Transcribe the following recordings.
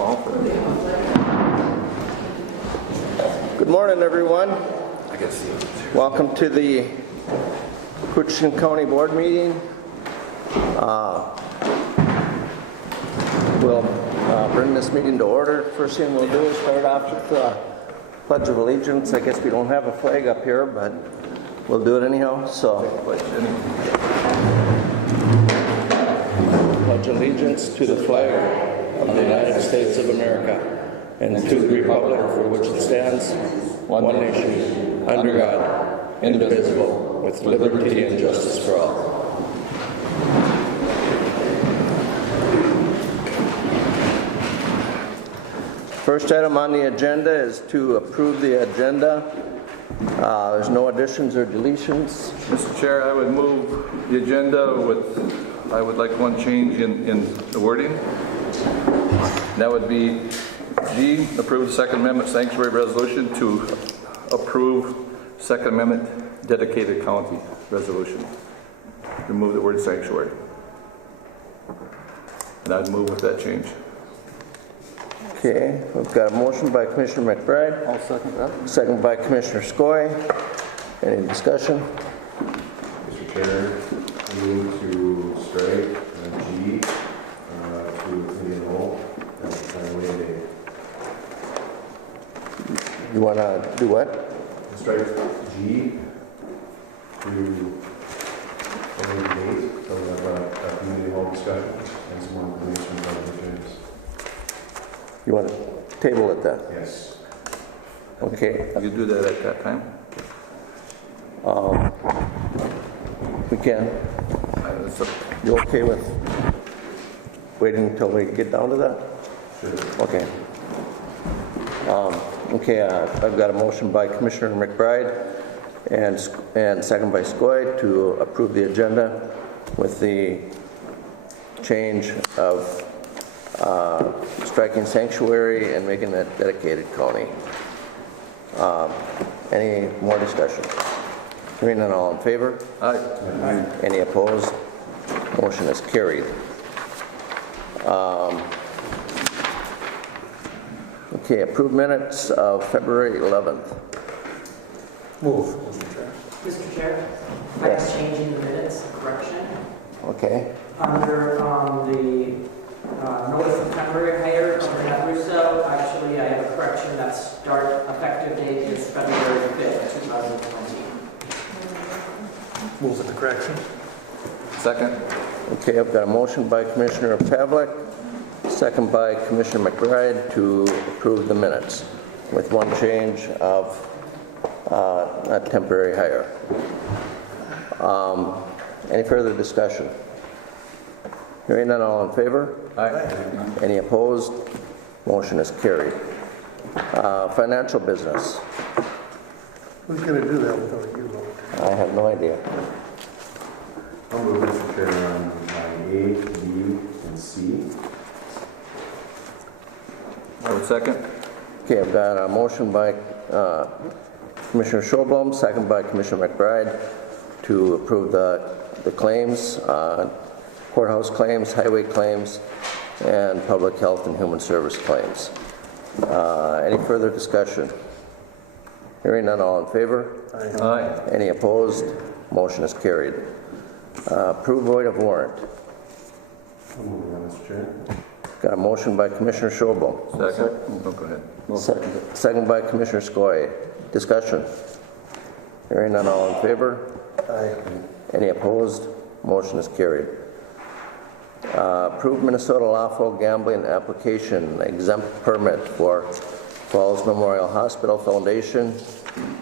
small for them. Good morning, everyone. I guess. Welcome to the Koochiching County Board meeting. We'll bring this meeting to order. First thing we'll do is start off with the Pledge of Allegiance. I guess we don't have a flag up here, but we'll do it anyhow. So, pledge allegiance to the flag of the United States of America and to the republic for which it stands, one nation, under God, indivisible, with liberty and justice for all. First item on the agenda is to approve the agenda. There's no additions or deletions. Mr. Chair, I would move the agenda with, I would like one change in the wording. That would be G, approve the Second Amendment sanctuary resolution to approve Second Amendment dedicated county resolution. Remove the word sanctuary. And I'd move with that change. Okay, we've got a motion by Commissioner McBride. I'll second that. Second by Commissioner Skoye. Any discussion? Mr. Chair, move to strike G to Indian Hole and way day. You want to do what? Strike G to Indian date, so we have a community hall discussion and some more information about the changes. You want to table it then? Yes. Okay. You do that at that time? We can. You okay with waiting until we get down to that? Sure. Okay. I've got a motion by Commissioner McBride and second by Skoye to approve the agenda with the change of striking sanctuary and making that dedicated county. Any more discussion? Hearing none, all in favor? Aye. Any opposed? Motion is carried. Okay, approved minutes of February 11th. Move. Mr. Chair, I have a change in the minutes, correction. Okay. Under the notice of temporary hire of Renat Russo, actually I have a correction that start effective date is February 5th, 2020. Move with the correction. Second? Okay, I've got a motion by Commissioner Pavlik, second by Commissioner McBride to approve the minutes with one change of a temporary hire. Any further discussion? Hearing none, all in favor? Aye. Any opposed? Motion is carried. Financial business. Who's going to do that without you, Lord? I have no idea. I'll move, Mr. Chair, on A, B, and C. I would second. Okay, I've got a motion by Commissioner Schoblom, second by Commissioner McBride to approve the claims, courthouse claims, highway claims, and public health and human service claims. Any further discussion? Hearing none, all in favor? Aye. Any opposed? Motion is carried. Approve void of warrant. I'll move that, Mr. Chair. Got a motion by Commissioner Schoblom. Second? Oh, go ahead. Second by Commissioner Skoye. Discussion. Hearing none, all in favor? Aye. Any opposed? Motion is carried. Approved Minnesota lawful gambling application exempt permit for Falls Memorial Hospital Foundation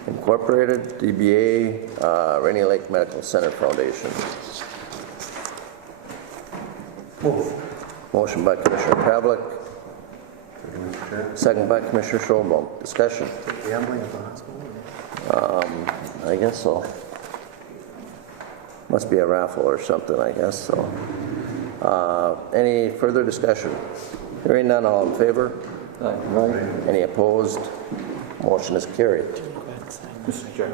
Incorporated, DBA Rainy Lake Medical Center Foundation. Move. Motion by Commissioner Pavlik, Second, Mr. Chair. second by Commissioner Schoblom. Discussion. Gambling at the hospital? I guess so. Must be a raffle or something, I guess so. Any further discussion? Hearing none, all in favor? Aye. Any opposed? Motion is carried. Mr. Chair,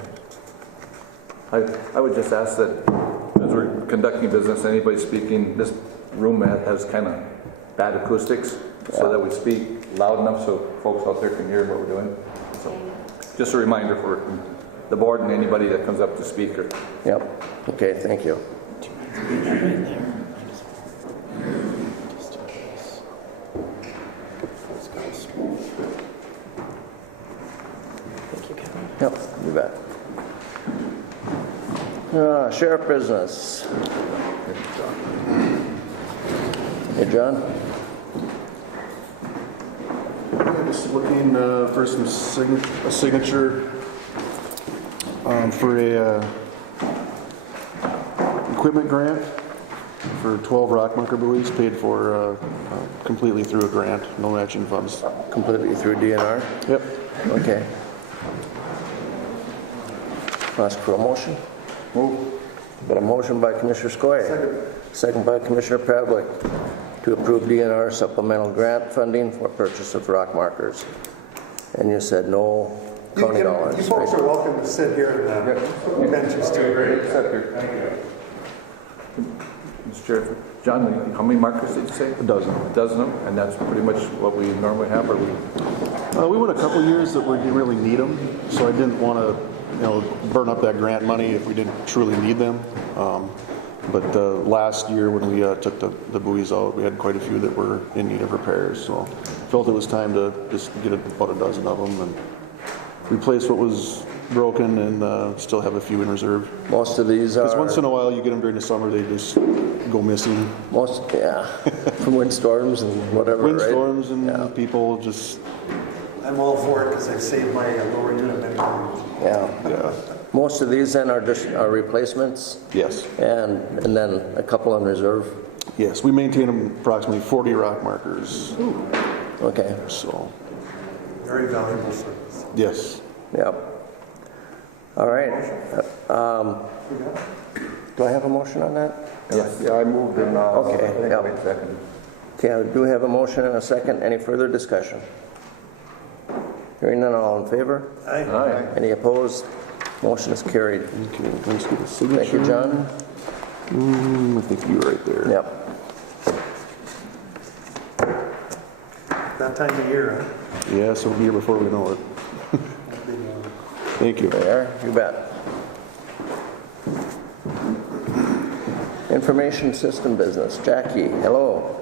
I would just ask that as we're conducting business, anybody speaking, this room has kind of bad acoustics. so that we speak loud enough so folks out there can hear what we're doing. So, just a reminder for the board and anybody that comes up to speak. Yep. Okay, thank you. Yep, you bet. Sheriff business. Hey, John? Yeah, just looking for some signature for a equipment grant for 12 rock marker buoys paid for completely through a grant, no matching funds. Completely through DNR? Yep. Okay. Ask for a motion? Move. Got a motion by Commissioner Skoye. Second by Commissioner Pavlik to approve DNR supplemental grant funding for purchase of rock markers. And you said no county dollars. You folks are welcome to sit here and benches too. Mr. Chair, John, how many markers did you say? A dozen. A dozen of them, and that's pretty much what we normally have, or We went a couple years that we didn't really need them, so I didn't want to, burn up that grant money if we didn't truly need them. But last year when we took the buoys out, we had quite a few that were in need of repairs, so felt it was time to just get about a dozen of them and replace what was broken and still have a few in reserve. Most of these Because are, once in a while you get them during the summer, they just go missing. from windstorms and whatever, right? Windstorms and Yeah. people just, I'm all for it because I saved my lower unit many times. yeah, Most of these then are just replacements yes. and then a couple in reserve. Yes, we maintain approximately 40 rock markers, Okay, so, Very valuable service. yes. yep. All right. Do I have a motion on that? yeah, I moved and Okay, I think yeah. I made second. Okay, I do have a motion and a second. Any further discussion? Hearing none, all in favor? Aye. Any opposed? Motion is carried. Okay, let's get the signature. Thank you, John. I think you were right there. Yep. That time of year, Yes, we'll be here before we know it. Thank you. There, you bet. Information system business. Jackie, hello.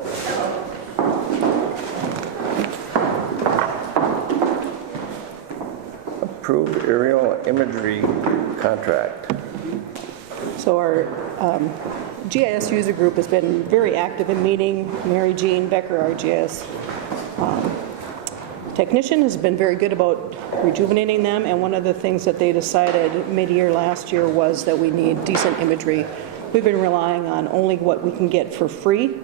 Approved aerial imagery contract. So our GIS user group has been very active in meeting. Mary Jean Becker, our GIS technician, has been very good about rejuvenating them, and one of the things that they decided mid-year last year was that we need decent imagery. We've been relying on only what we can get for free,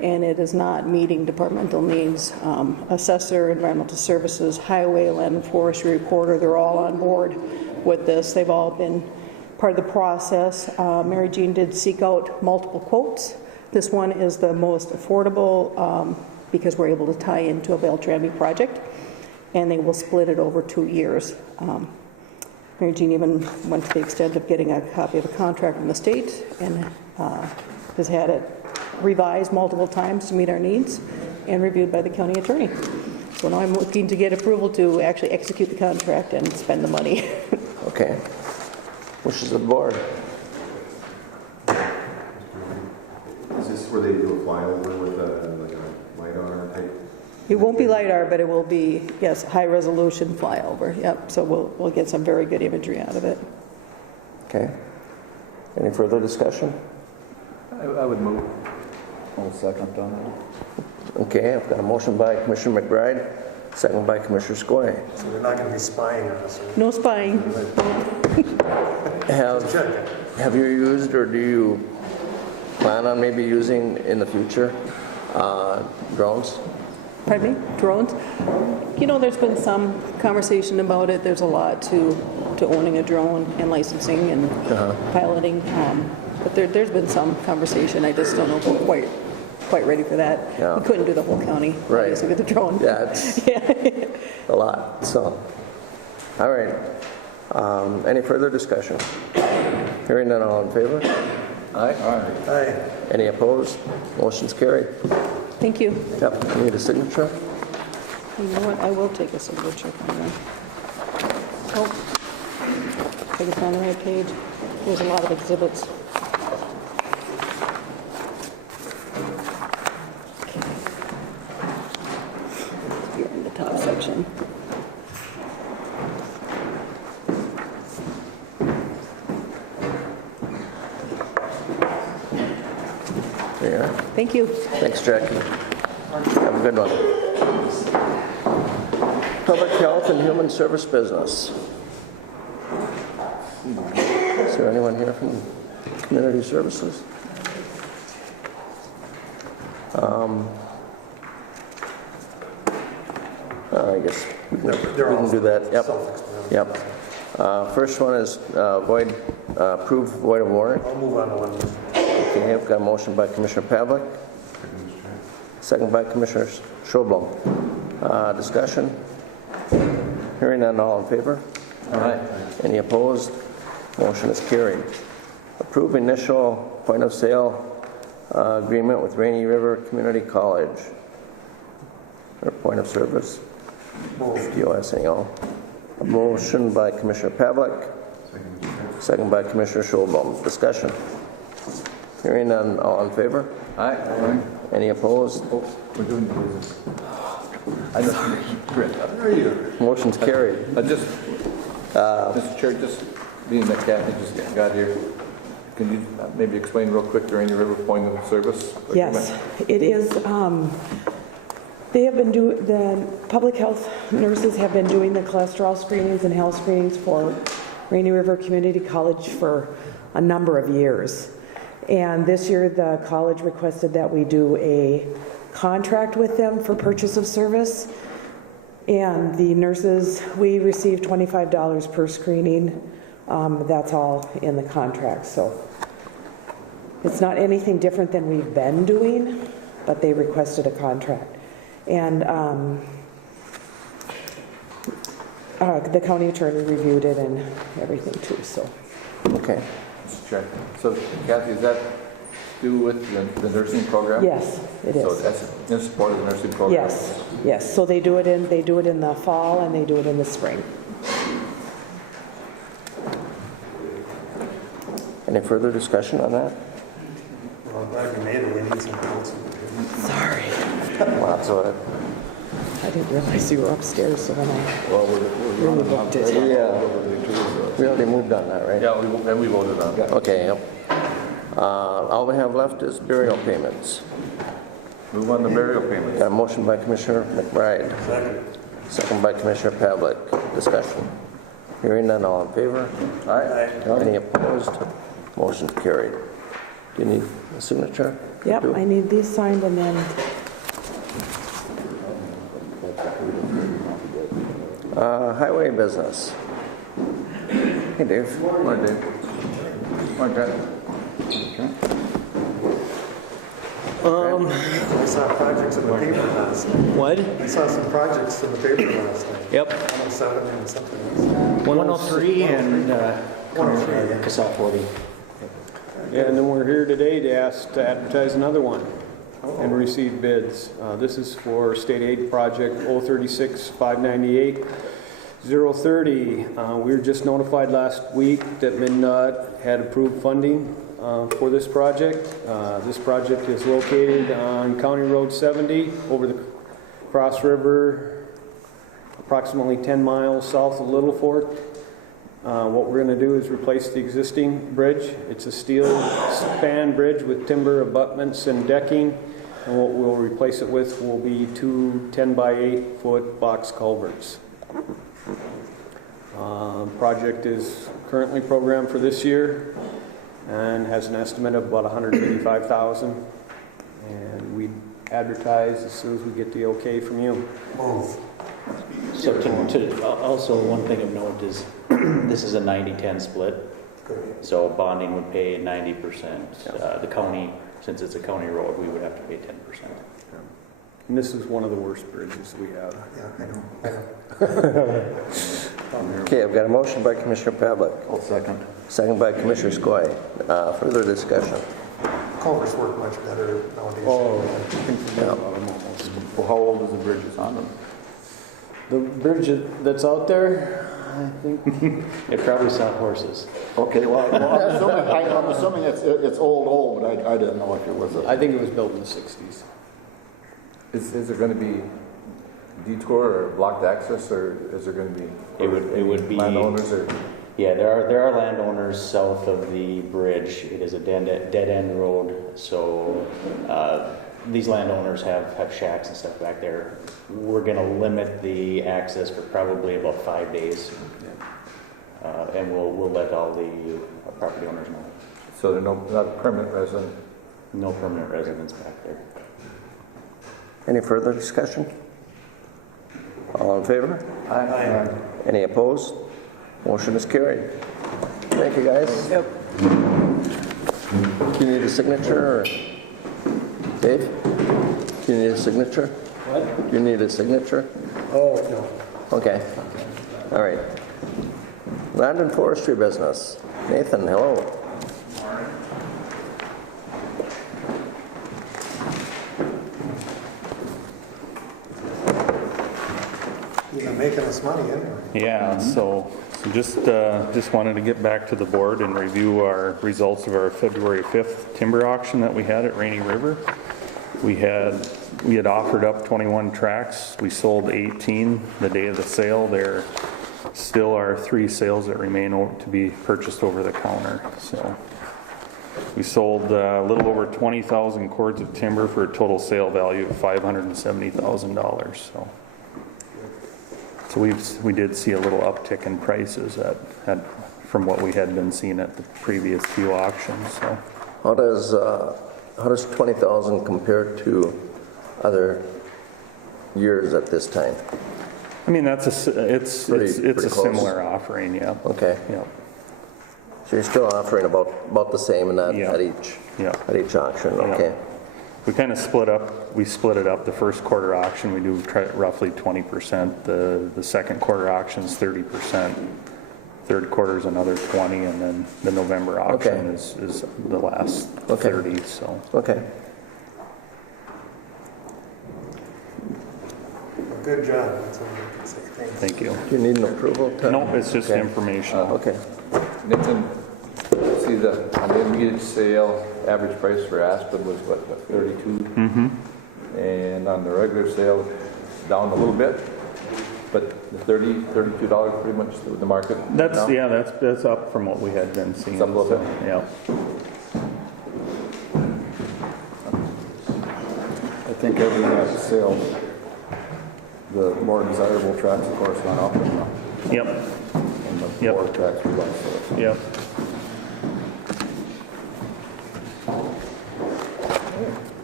and it is not meeting departmental needs. Assessor, environmental services, highway, land and forestry reporter, they're all on board with this. They've all been part of the process. Mary Jean did seek out multiple quotes. This one is the most affordable because we're able to tie into a Beltrami project, and they will split it over 2 years. Mary Jean even went to the extent of getting a copy of the contract from the state and has had it revised multiple times to meet our needs and reviewed by the county attorney. So now I'm looking to get approval to actually execute the contract and spend the money. Okay. Wishes of the board. Is this where they do a flyover with like a LiDAR type? It won't be LiDAR, but it will be, yes, high-resolution flyover. Yep, so we'll get some very good imagery out of it. Okay. Any further discussion? I would move. I'll second on that. Okay, I've got a motion by Commissioner McBride, second by Commissioner Skoye. so they're not going to be spying on us. No spying. Have you used or do you plan on maybe using in the future drones? Pardon me? Drones? You know, there's been some conversation about it. There's a lot to owning a drone and licensing and piloting. But there's been some conversation. I just don't know if we're quite ready for that. Yeah. We couldn't do the whole county, Right. obviously, with the drone. Yeah, it's a lot, so. All right. Any further discussion? Hearing none, all in favor? Aye. Aye. Any opposed? Motion's carried. Thank you. Yep, need a signature? You know what, I will take a signature from them. Oh, I think it's on the right page. There's a lot of exhibits. Here in the top section. There you are. Thank you. Thanks, Jackie. Have a good one. Public Health and Human Service Business. Is there anyone here from Community Services? I guess we can do that. Yep. Yep. First one is approved void of warrant. I'll move on to one. Okay, I've got a motion by Commissioner Pavlik, second by Commissioner Schoblom. Discussion? Hearing none, all in favor? Aye. Any opposed? Motion is carried. Approve initial point of sale agreement with Rainy River Community College. Or point of service. POSAO. A motion by Commissioner Pavlik, second by Commissioner Schoblom. Discussion? Hearing none, all in favor? Aye. Any opposed? Oh, we're doing business. I know, Chris. Motion's carried. Mr. Chair, just being that Kathy just got here, can you maybe explain real quick during your river point of service? Yes, it is. They have been doing, the public health nurses have been doing the cholesterol screenings and health screenings for Rainy River Community College for a number of years. And this year the college requested that we do a contract with them for purchase of service. And the nurses, we receive $25 per screening. That's all in the contract. So it's not anything different than we've been doing, but they requested a contract. And the county attorney reviewed it and everything too, so. Okay. Mr. Chair. So Kathy, is that do with the nursing program? Yes, it So is. that's in support of the nursing program? Yes, yes. So they do it in the fall and they do it in the spring. Any further discussion on that? Well, I'm glad you made it. We need some votes. Sorry. Lots of it. I didn't realize you were upstairs, so when I really booked it. We already moved on that, right? Yeah, and we voted on it. Okay, yep. All we have left is burial payments. Move on to burial payments. Got a motion by Commissioner McBride, second by Commissioner Pavlik. Discussion. Hearing none, all in favor? Aye. Any opposed? Motion carried. Do you need a signature? Yep, I need these signed and then, Highway business. Hey, Dave. Morning, Dave. Morning, Kat. I saw projects in the paper last night. What? I saw some projects in the paper last night. Yep. 107 and something else. 103 and 103, yeah. Casal 40. Yeah, and then we're here today to ask to advertise another one and receive bids. This is for state aid project 036-598-030. We were just notified last week that MnDOT had approved funding for this project. This project is located on County Road 70 over the Cross River, approximately 10 miles south of Little Fork. What we're going to do is replace the existing bridge. It's a steel span bridge with timber abutments and decking. And what we'll replace it with will be two 10 by 8 foot box culverts. Project is currently programmed for this year and has an estimate of about $185,000. And we advertise as soon as we get the okay from you. Move. So also one thing of note is this is a 90-10 split. So bonding would pay 90%. The county, since it's a county road, we would have to pay 10%. And this is one of the worst bridges we have. Yeah, I know. Okay, I've got a motion by Commissioner Pavlik. I'll second. Second by Commissioner Skoye. Further discussion. Culverts work much better nowadays. Oh, you can forget about them almost. Well, how old is the bridges on them? The bridge that's out there, I think, It probably saw horses. Okay, well, I'm assuming it's old, but I didn't know if it was I think it was built in the 60s. Is there going to be detour or blocked access, or is there going to be? It would be landowners or? Yeah, there are landowners south of the bridge. It is a dead-end road, so these landowners have shacks and stuff back there. We're going to limit the access for probably about 5 days, and we'll let all the property owners know. So they're not a permanent resident? No permanent residents back there. Any further discussion? All in favor? Aye. Any opposed? Motion is carried. Thank you, guys. Yep. Do you need a signature, or Dave? Do you need a signature? What? Do you need a signature? Oh, no. Okay. All right. Land and forestry business. Nathan, hello. You've been making us money anyway. Yeah, so just wanted to get back to the board and review our results of our February 5th timber auction that we had at Rainy River. We had offered up 21 tracts. We sold 18 the day of the sale. There still are 3 sales that remain to be purchased over the counter. So we sold a little over 20,000 cords of timber for a total sale value of $570,000. So we did see a little uptick in prices from what we had been seeing at the previous few auctions. So How does 20,000 compare to other years at this time? I mean, it's Pretty a close. similar offering, yeah. Okay. Yeah. So you're still offering about the same in that Yeah. at each auction. Yeah. Okay. We kind of split it up. The first quarter auction, we do roughly 20%. The second quarter auction is 30%. Third quarter is another 20, and then the November auction Okay. is the last Okay. 30. So Okay. Good job. That's all I can say. Thanks. thank you. Do you need an approval? No, it's just Okay. informational. Okay. Nathan, see on the immediate sale, average price for Aspen was what 32? Mm-hmm. And on the regular sale, down a little bit, but the $32 pretty much the market. That's now? that's up from what we had been seeing. It's up a little bit. Yeah. I think every sale, the more desirable tracks, of course, went up, Yep. and the Yep. poor tracks were less. So. Yep.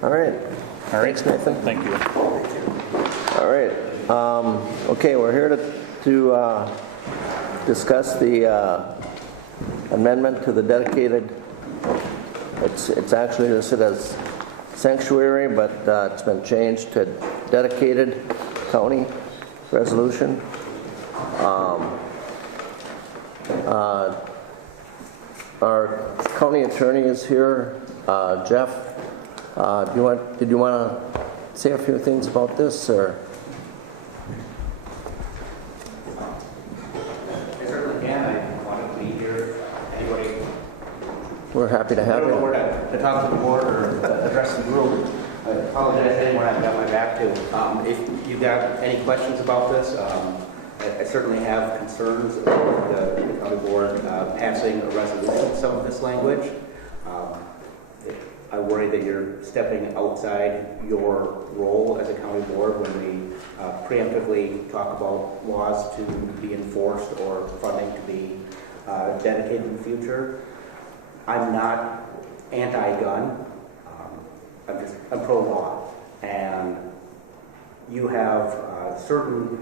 All right. All right. Thanks, Nathan. Thank you. All right. Okay, we're here to discuss the amendment to the dedicated. It's actually listed as sanctuary, but it's been changed to dedicated county resolution. Our county attorney is here. Jeff, did you want to say a few things about this, or? I certainly can. I wanted to be here. Anybody, We're happy to I have don't know you. where to talk to the board or address the group. I apologize to anyone I've got my back to. If you've got any questions about this, I certainly have concerns about the county board passing a resolution with some of this language. I worry that you're stepping outside your role as a county board when we preemptively talk about laws to be enforced or funding to be dedicated in the future. I'm not anti-gun. I'm pro-law, and you have certain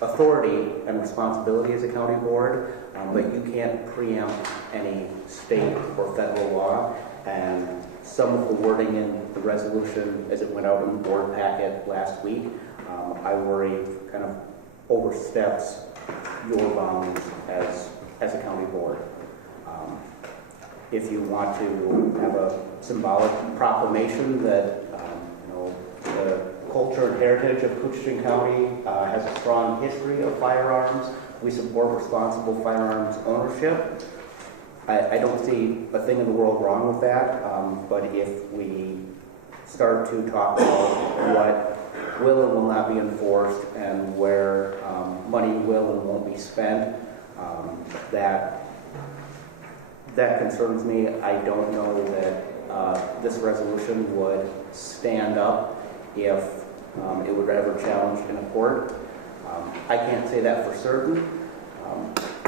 authority and responsibility as a county board, but you can't preempt any state or federal law. And some of the wording in the resolution as it went out in the board packet last week, I worry kind of oversteps your bounds as a county board. if you want to have a symbolic proclamation that, the culture and heritage of Koochiching County has a strong history of firearms. We support responsible firearms ownership. I don't see a thing in the world wrong with that, but if we start to talk about what will and will not be enforced and where money will and won't be spent, that concerns me. I don't know that this resolution would stand up if it would ever challenge in a court. I can't say that for certain.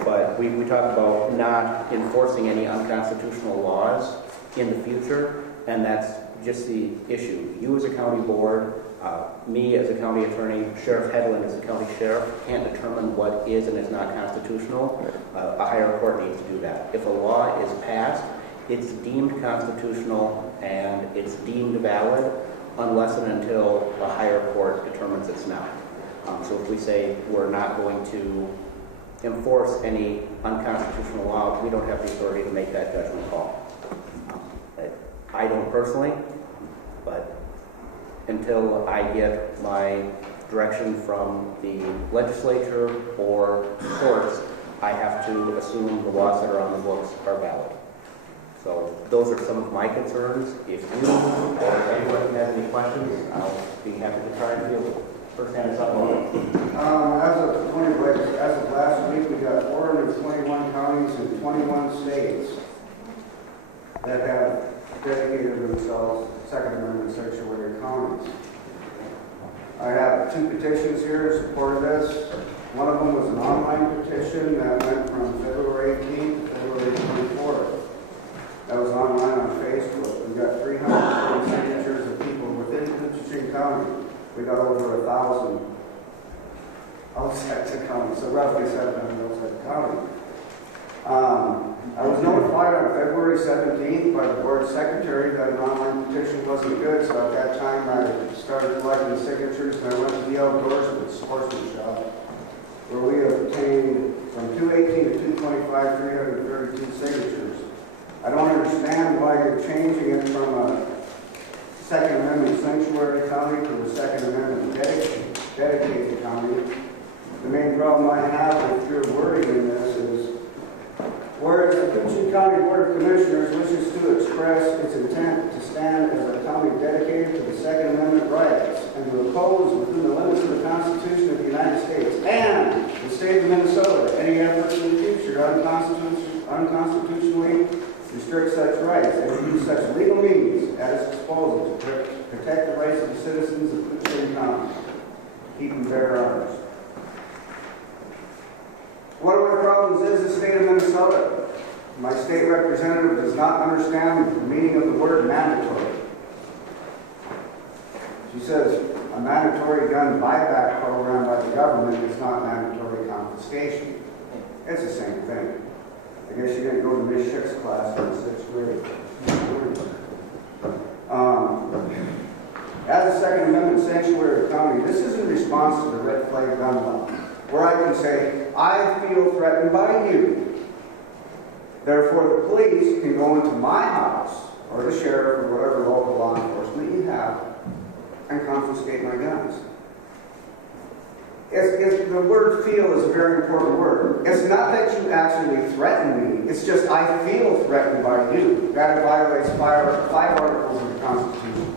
But we talk about not enforcing any unconstitutional laws in the future, and that's just the issue. You as a county board, me as a county attorney, Sheriff Hedlund as a county sheriff, can't determine what is and is not constitutional. A higher court needs to do that. If a law is passed, it's deemed constitutional and it's deemed valid unless and until a higher court determines it's not. So if we say we're not going to enforce any unconstitutional law, we don't have the authority to make that judgment call. I don't personally, but until I get my direction from the legislature or courts, I have to assume the laws that are on the books are valid. So those are some of my concerns. If you or anyone has any questions, I'll be happy to try and deal with it. First hand is up. As of last week, we got 421 counties in 21 states that have dedicated themselves to Second Amendment sanctuary counties. I have 2 petitions here in support of this. One of them was an online petition that went from February 18th to February 24th. That was online on Facebook. We got 340 signatures of people within Koochiching County. We got over 1,000 outside the county, so roughly 700 outside the county. I was notified on February 17th by the board secretary that an online petition wasn't good, so at that time I started collecting signatures and I went to the outdoors sportsman shop, where we obtained from 218 to 225, 332 signatures. I don't understand why you're changing it from a Second Amendment sanctuary county to a Second Amendment dedicated county. The main problem I have with your wording in this is, whereas the Koochiching County Board of Commissioners wishes to express its intent to stand as a county dedicated to the Second Amendment rights and to oppose within the limits of the Constitution of the United States and the state of Minnesota any efforts in the future unconstitutionally restrict such rights and to use such legal means at its disposal to protect the rights of the citizens of Koochiching County, keep and bear arms. One of my problems is the state of Minnesota. My state representative does not understand the meaning of the word mandatory. She says a mandatory gun buyback program by the government is not mandatory confiscation. It's the same thing. I guess you didn't go to Ms. Schick's class in 6th grade. As a Second Amendment sanctuary county, this is in response to the red flag gun law, where I can say, I feel threatened by you. Therefore, the police can go into my house, or the sheriff, or whatever local law enforcement you have, and confiscate my guns. The word feel is a very important word. It's not that you actually threaten me. It's just I feel threatened by you. That violates 5 articles of the Constitution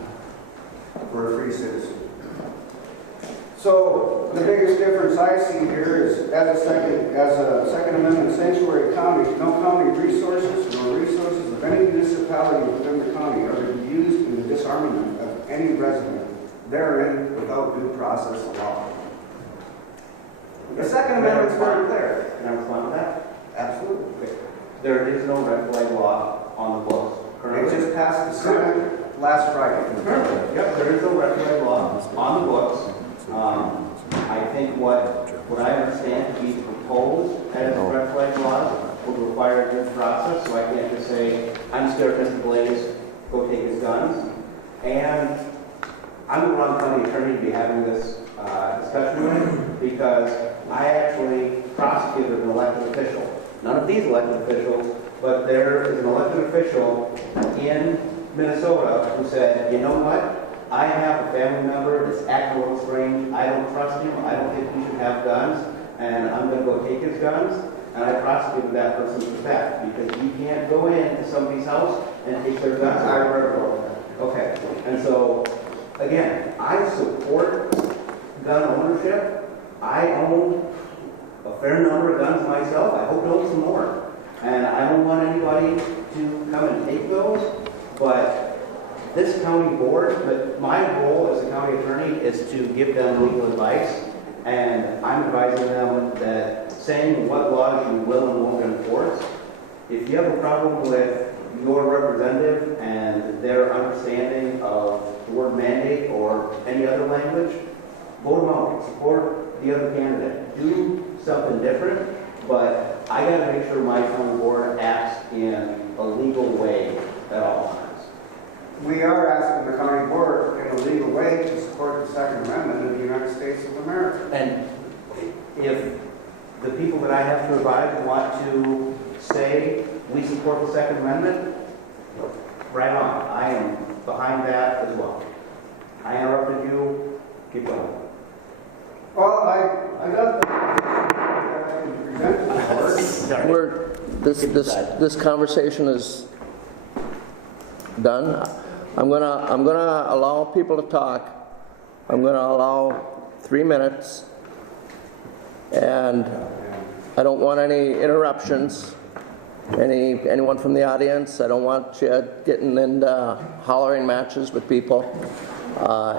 for a free citizen. So the biggest difference I see here is as a Second Amendment sanctuary county, no county resources nor resources of any municipality within the county are to be used in the disarmament of any resident therein without due process of law. The Second Amendment is very clear. Can I respond to that? Absolutely. Okay. There is no red flag law on the books It currently. just passed the Senate last Friday. Yep, there is no red flag law on the books. I think what I understand to be proposed as a red flag law would require a due process, so I can't just say, I'm scared of Mr. Blaze, go take his guns. And I'm the wrong county attorney to be having this discussion with, because I actually prosecuted an elected official. None of these elected officials but there is an elected official in Minnesota who said, you know what? I have a family member that's acting a little strange. I don't trust him. I don't think he should have guns, and I'm going to go take his guns. And I prosecuted that person for theft because you can't go into somebody's house and take their guns. I heard about that. Okay. And so, again, I support gun ownership. I own a fair number of guns myself. I hope to own some more. And I don't want anybody to come and take those. But this county board, but my role as a county attorney is to give them legal advice. And I'm advising them that saying what laws you will and won't enforce, if you have a problem with your representative and their understanding of the word mandate or any other language, vote them out. Support the other candidate. Do something different, but I got to make sure my county board acts in a legal way at all times. We are asking the county board in a legal way to support the Second Amendment of the United States of America. And if the people that I have to advise want to say we support the Second Amendment, right on. I am behind that as well. I interrupted you. Keep going. Well, I got the present to the board. This conversation is done. I'm gonna allow people to talk. I'm gonna allow 3 minutes, and I don't want any interruptions. Anyone from the audience? I don't want you getting into hollering matches with people.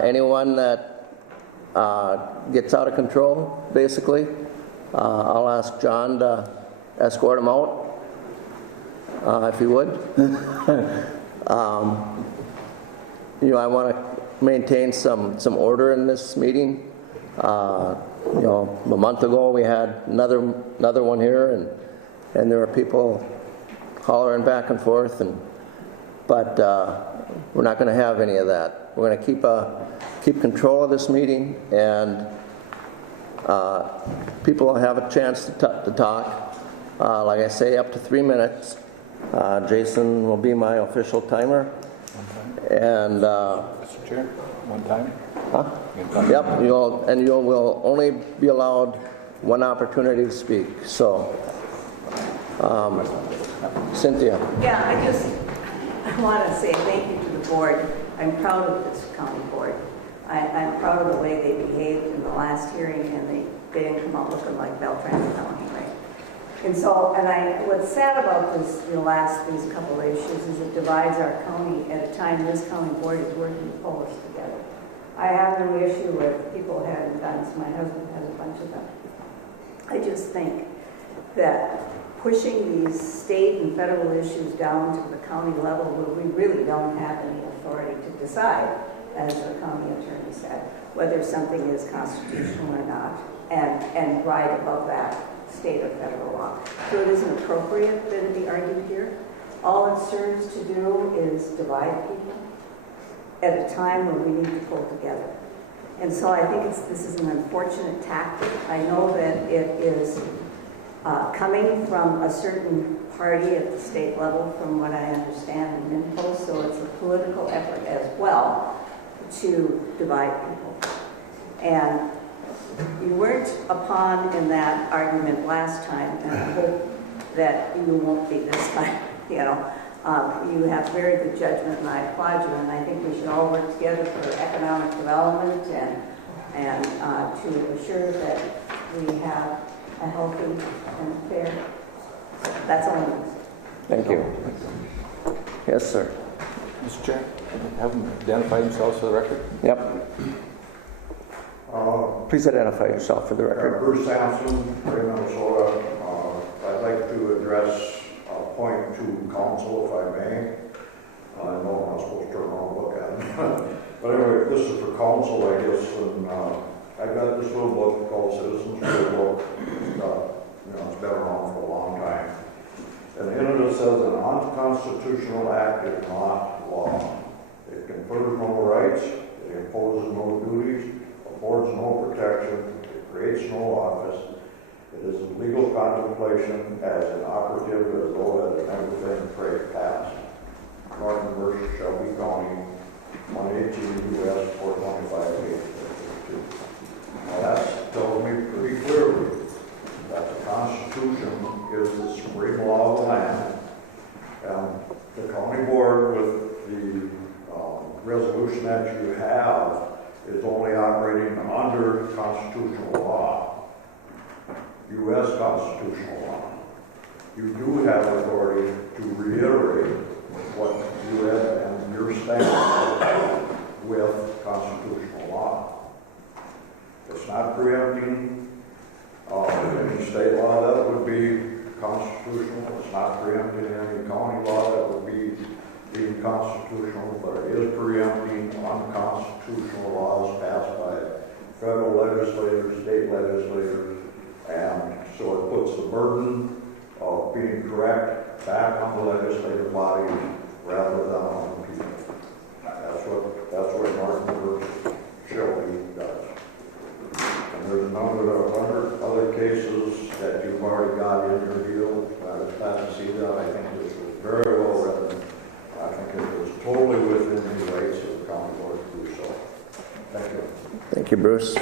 Anyone that gets out of control, basically, I'll ask John to escort him out, if he would. I want to maintain some order in this meeting. A month ago we had another one here, and there were people hollering back and forth, but we're not going to have any of that. We're going to keep control of this meeting, and people will have a chance to talk. Like I say, up to 3 minutes. Jason will be my official timer. And Mr. Chair, one time? Huh? Yep, you will only be allowed one opportunity to speak. So, Cynthia. Yeah, I want to say thank you to the board. I'm proud of this county board. I'm proud of the way they behaved in the last hearing, and they didn't come out looking like Beltran County, right? And so, what's sad about these couple of issues is it divides our county at a time this county board is working to pull us together. I have no issue with people having guns. My husband has a bunch of them. I just think that pushing these state and federal issues down to the county level where we really don't have any authority to decide, as the county attorney said, whether something is constitutional or not, and right above that, state or federal law. So it isn't appropriate that it be argued here. All it serves to do is divide people at a time when we need to pull together. And so I think this is an unfortunate tactic. I know that it is coming from a certain party at the state level, from what I understand in Minpo, so it's a political effort as well to divide people. And you weren't upon in that argument last time, and I hope that you won't be this time. You have very good judgment, and I applaud you, and I think we should all work together for economic development and to assure that we have a healthy and fair. That's all I'm going to say. Thank you. Yes, sir. Mr. Chair, have them identify themselves for the record. Yep. Please identify yourself for the record. Bruce Sampson, Minnesota. I'd like to address a point to council, if I may. I know I'm not supposed to turn around and look at it. But anyway, this is for council, I guess. And I got this little book called Citizens Rule Book. It's been around for a long time. And in it says an unconstitutional act is not law. It confers no rights, it imposes no duties, affords no protection, it creates no office, It is in legal contemplation as an operative as though it had never been passed. Norton versus Shelby County, 118 U.S. 425. Now that tells me pretty clearly that the Constitution is the supreme law of the land, and the county board with the resolution that you have is only operating under constitutional law, U.S. constitutional law. You do have authority to reiterate what you have and your stand with constitutional law. It's not preempting any state law that would be constitutional. It's not preempting any county law that would be being constitutional, but it is preempting unconstitutional laws passed by federal legislators, state legislators, and so it puts the burden of being correct back on the legislative body rather than on the people. That's what Martin versus Shelby does. And there's a number of other cases that you've already got in your deal. I was glad to see that. I think this was very well written. I think it was totally within the rights of the county board to do so. Thank you. Thank you, Bruce.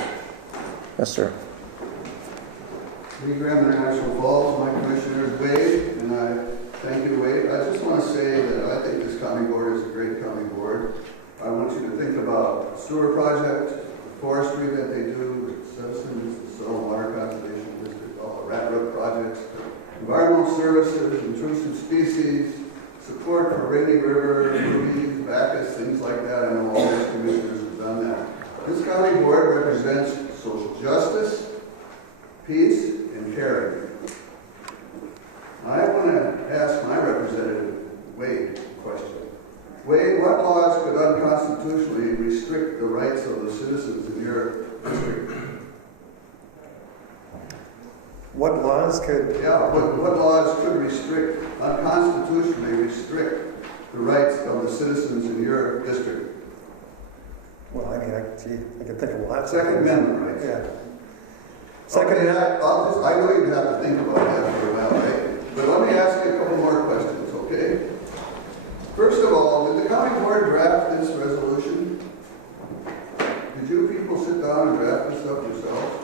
Yes, sir. Lee Graham, International Falls, my commissioner is Wade, and I thank you, Wade. I just want to say that I think this county board is a great county board. I want you to think about the sewer project, the forestry that they do, the citizens, the soil and water conservation district, all the rat root projects, environmental services, intrusive species, support for Rainy River, movies, Bacchus, things like that. I know all these commissioners have done that. This county board represents social justice, peace, and caring. I want to ask my representative, Wade, a question. Wade, what laws could unconstitutionally restrict the rights of the citizens in your district? What laws could? Yeah, what laws could unconstitutionally restrict the rights of the citizens in your district? Well, I mean, I can think of lots. Second Amendment rights. Yeah. Okay, I know you'd have to think about that for a while, right? But let me ask you a couple more questions, okay? First of all, did the county board draft this resolution? Did you people sit down and draft this up yourselves?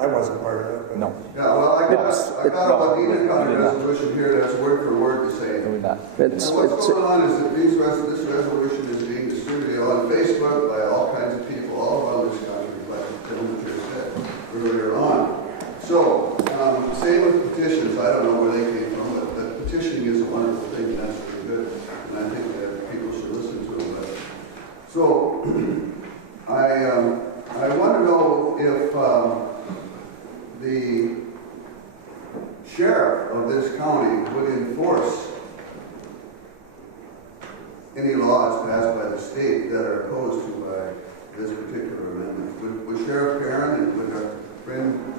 I wasn't part of it. But No. Yeah, well, I got a Wadena County resolution here that's word for word the same. It's, And what's going on is that this resolution is being distributed on Facebook by all kinds of people all around this country, like the Chair said earlier on. So, same with petitions. I don't know where they came from, but the petitioning is a wonderful thing, and that's really good. And I think that people should listen to them. But, so, I want to know if the sheriff of this county would enforce any laws passed by the state that are opposed to by this particular amendment. Would Sheriff Perrin and would our friend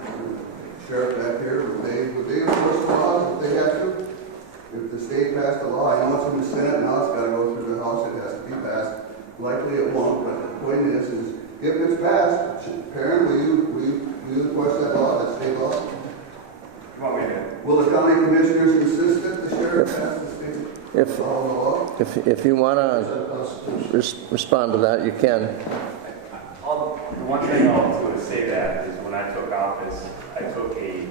Sheriff back here, would they enforce the laws if they had to? If the state passed a law, I know it's in the Senate, now it's got to go through the House, it has to be passed. Likely it won't, but the point is if it's passed, Perrin, will you enforce that law, that state law? Will the county commissioners insist that the sheriff pass the state law? If you want to respond to that, you can. The one thing I'll do to say that is when I took office, I took a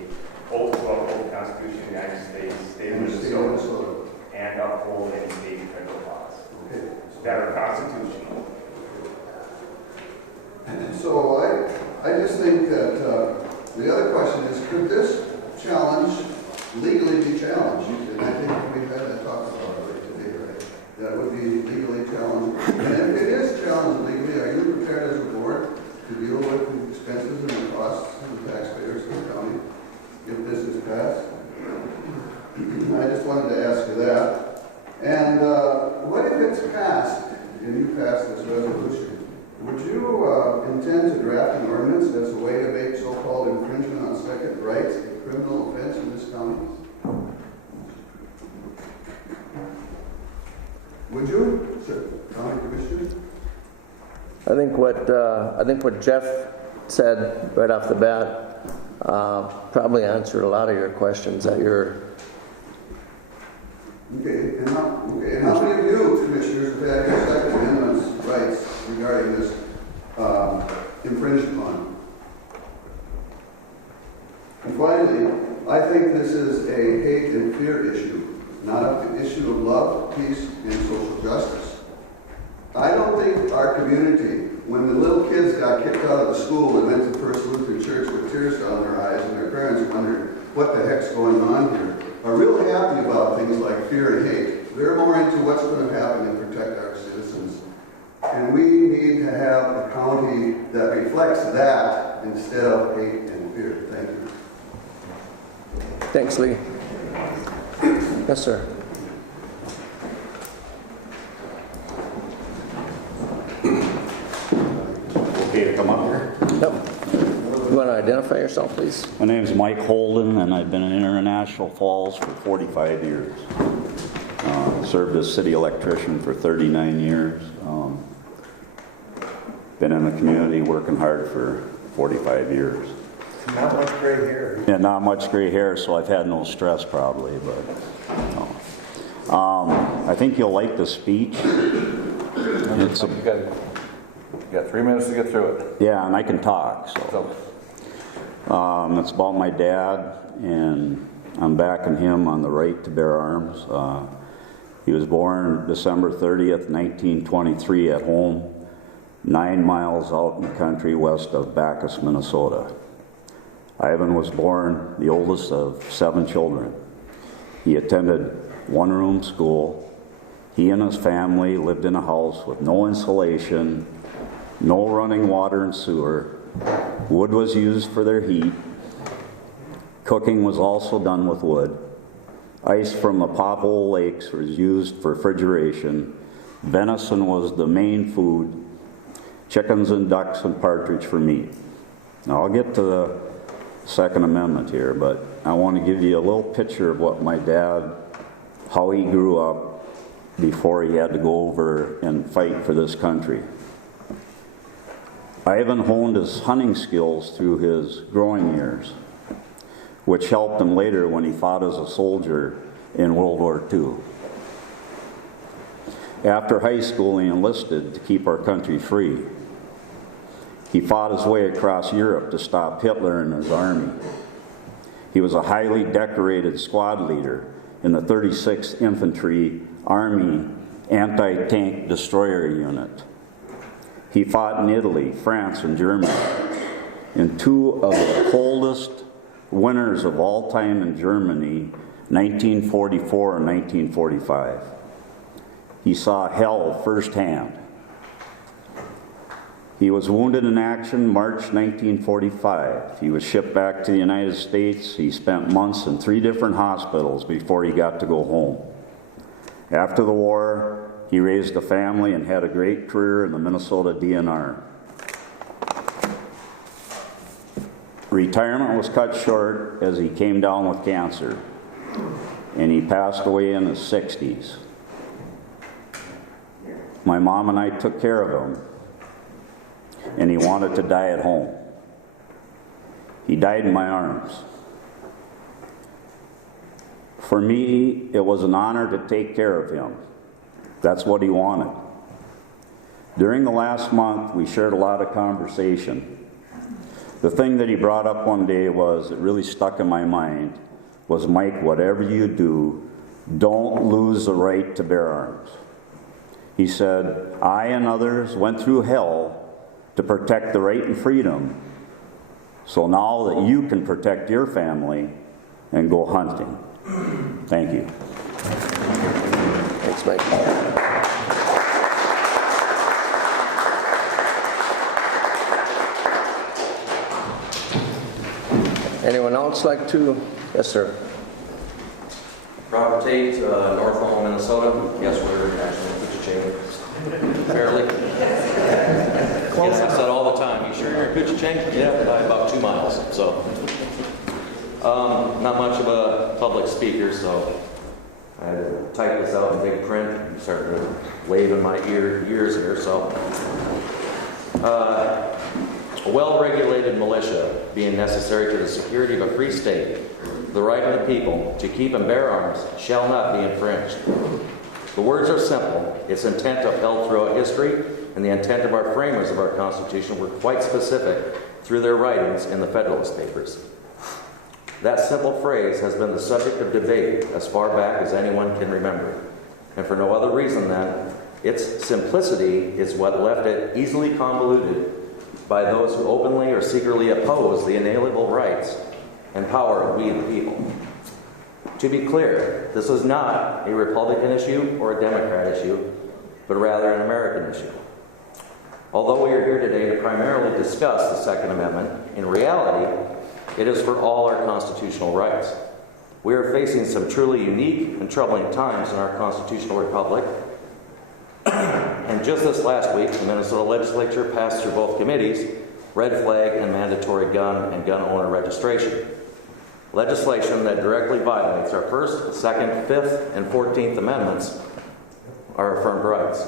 oath to uphold the Constitution of the United States, state of Minnesota, and uphold any state and federal laws that are constitutional. So I just think that the other question is, could this challenge legally be challenged? And I think we've had that talk about it today, right? That would be legally challenged. And if it is challenged legally, are you prepared as a board to deal with the expenses and the costs of the taxpayers in the county if this is passed? I just wanted to ask you that. And what if it's passed and you pass this resolution? Would you intend to draft an ordinance as a way to make so-called infringement on second rights a criminal offense in this county? Would you, County Commissioner? I think what Jeff said right off the bat probably answered a lot of your questions that you're. Okay, and how many of you, commissioners, have had your Second Amendment rights regarding this infringed upon? And finally, I think this is a hate and fear issue, not an issue of love, peace, and social justice. I don't think our community, when the little kids got kicked out of the school and went to First Lutheran Church with tears down their eyes and their parents wondered what the heck's going on here, are really happy about things like fear and hate. They're more into what's going to happen and protect our citizens. And we need to have a county that reflects that instead of hate and fear. Thank you. Thanks, Lee. Yes, sir. Okay to come up here? Yep. You want to identify yourself, please? My name is Mike Holden, and I've been in International Falls for 45 years. Served as city electrician for 39 years. Been in the community working hard for 45 years. Not much gray hair. Yeah, not much gray hair, so I've had no stress probably, but I think you'll like the speech. It's You got 3 minutes to get through it. yeah, and I can talk, so. It's about my dad, and I'm backing him on the right to bear arms. He was born December 30th, 1923 at home, 9 miles out in the country west of Bacchus, Minnesota. Ivan was born the oldest of 7 children. He attended one-room school. He and his family lived in a house with no insulation, no running water and sewer. Wood was used for their heat. Cooking was also done with wood. Ice from the pothole lakes was used for refrigeration. Venison was the main food. Chickens and ducks and partridge for meat. Now I'll get to the Second Amendment here, but I want to give you a little picture of what my dad, how he grew up before he had to go over and fight for this country. Ivan honed his hunting skills through his growing years, which helped him later when he fought as a soldier in World War II. After high school, he enlisted to keep our country free. He fought his way across Europe to stop Hitler and his army. He was a highly decorated squad leader in the 36th Infantry Army Anti-Tank Destroyer Unit. He fought in Italy, France, and Germany. In 2 of the coldest winters of all time in Germany, 1944 and 1945. He saw hell firsthand. He was wounded in action March 1945. He was shipped back to the United States. He spent months in 3 different hospitals before he got to go home. After the war, he raised a family and had a great career in the Minnesota DNR. Retirement was cut short as he came down with cancer, and he passed away in his 60s. My mom and I took care of him, and he wanted to die at home. He died in my arms. For me, it was an honor to take care of him. That's what he wanted. During the last month, we shared a lot of conversation. The thing that he brought up one day was, it really stuck in my mind, was, Mike, whatever you do, don't lose the right to bear arms. He said, I and others went through hell to protect the right and freedom, so now that you can protect your family and go hunting. Thank you. Thanks, Mike. Anyone else like to? Yes, sir. Robert Tate, North Home, Minnesota. Yes, we're actually in Koochiching, apparently. Yes, I said all the time, you sure you're in Koochiching? Yeah, by about 2 miles, so. Not much of a public speaker, so I typed this out in big print. I'm starting to wave in my ears here, so. A well-regulated militia being necessary to the security of a free state, the right of the people to keep and bear arms shall not be infringed. The words are simple, its intent upheld throughout history, and the intent of our framers of our Constitution were quite specific through their writings in the Federalist Papers. That simple phrase has been the subject of debate as far back as anyone can remember, and for no other reason than its simplicity is what left it easily convoluted by those who openly or secretly oppose the inalienable rights and power of we the people. To be clear, this is not a Republican issue or a Democrat issue, but rather an American issue. Although we are here today to primarily discuss the Second Amendment, in reality, it is for all our constitutional rights. We are facing some truly unique and troubling times in our constitutional republic. And just this last week, the Minnesota legislature passed through both committees red flag and mandatory gun and gun owner registration. Legislation that directly violates our First, Second, Fifth, and 14th Amendments, our affirmed rights.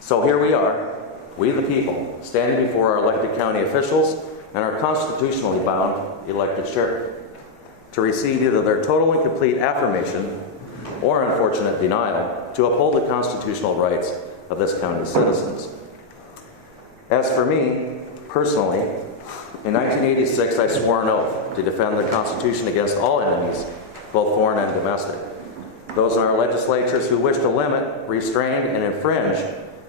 So here we are, we the people, standing before our elected county officials and our constitutionally bound elected sheriff to receive either their total and complete affirmation or unfortunate denial to uphold the constitutional rights of this county's citizens. As for me, personally, in 1986 I swore an oath to defend the Constitution against all enemies, both foreign and domestic. Those in our legislatures who wish to limit, restrain, and infringe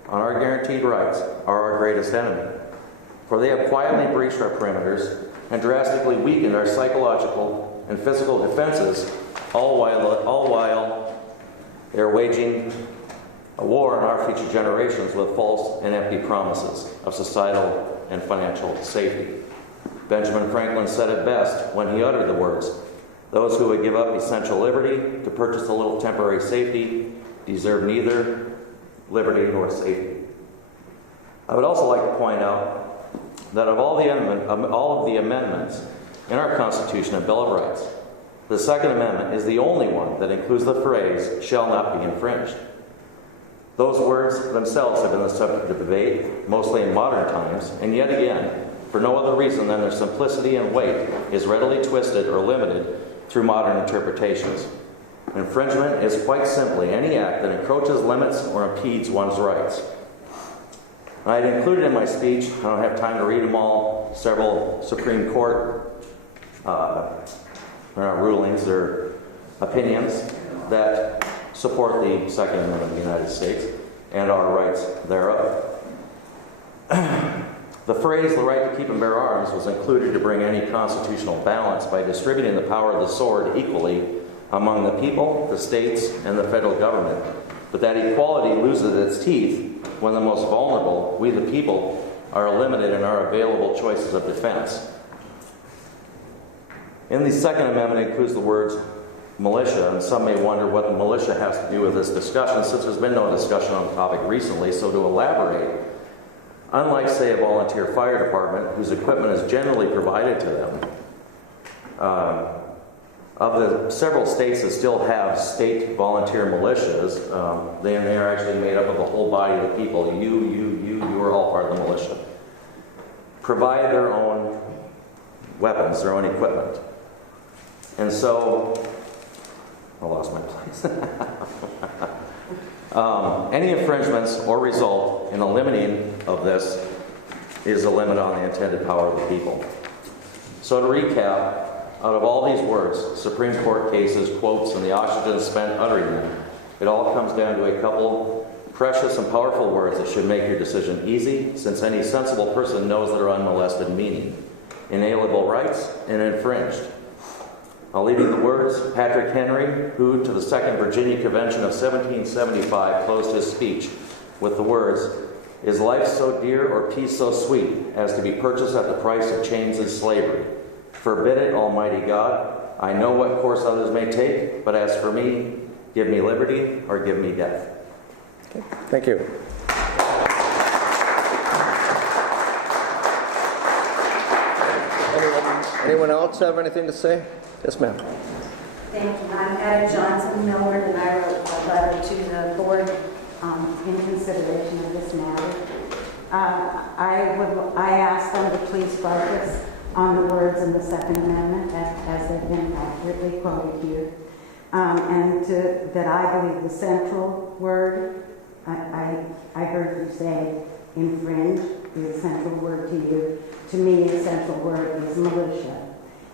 on our guaranteed rights are our greatest enemy, for they have quietly breached our perimeters and drastically weakened our psychological and physical defenses, all while they're waging a war on our future generations with false and empty promises of societal and financial safety. Benjamin Franklin said it best when he uttered the words, "Those who would give up essential liberty to purchase a little temporary safety deserve neither liberty nor safety." I would also like to point out that of all of the amendments in our Constitution and Bill of Rights, the Second Amendment is the only one that includes the phrase, "shall not be infringed." Those words themselves have been the subject of debate, mostly in modern times, and yet again, for no other reason than their simplicity and weight is readily twisted or limited through modern interpretations. Infringement is quite simply any act that encroaches, limits, or impedes one's rights. I had included in my speech, I don't have time to read them all, several Supreme Court rulings or opinions that support the Second Amendment of the United States and our rights thereof. The phrase, "the right to keep and bear arms," was included to bring any constitutional balance by distributing the power of the sword equally among the people, the states, and the federal government. But that equality loses its teeth when the most vulnerable, we the people, are limited in our available choices of defense. In the Second Amendment includes the words militia, and some may wonder what the militia has to do with this discussion, since there's been no discussion on the topic recently. So to elaborate, unlike, say, a volunteer fire department, whose equipment is generally provided to them, of the several states that still have state volunteer militias, they are actually made up of the whole body of the people. You are all part of the militia. Provide their own weapons, their own equipment. And so, I lost my place. Any infringements or result in the limiting of this is a limit on the intended power of the people. So to recap, out of all these words, Supreme Court cases, quotes, and the oxygen spent uttering them, it all comes down to a couple precious and powerful words that should make your decision easy, since any sensible person knows their unmolested meaning: inalienable rights and infringed. I'll leave you the words Patrick Henry, who to the Second Virginia Convention of 1775 closed his speech with the words, "Is life so dear or peace so sweet as to be purchased at the price of chains and slavery? Forbid it, Almighty God. I know what course others may take, but as for me, give me liberty or give me death." Okay. Thank you. Anyone else have anything to say? Yes, ma'am. Thank you. I'm Ed Johnson Millward, and I wrote a letter to the board in consideration of this matter. I asked them to please focus on the words in the Second Amendment as they've been accurately quoted here. And that I believe the central word, I heard you say infringe is a central word to you. To me, the central word is militia.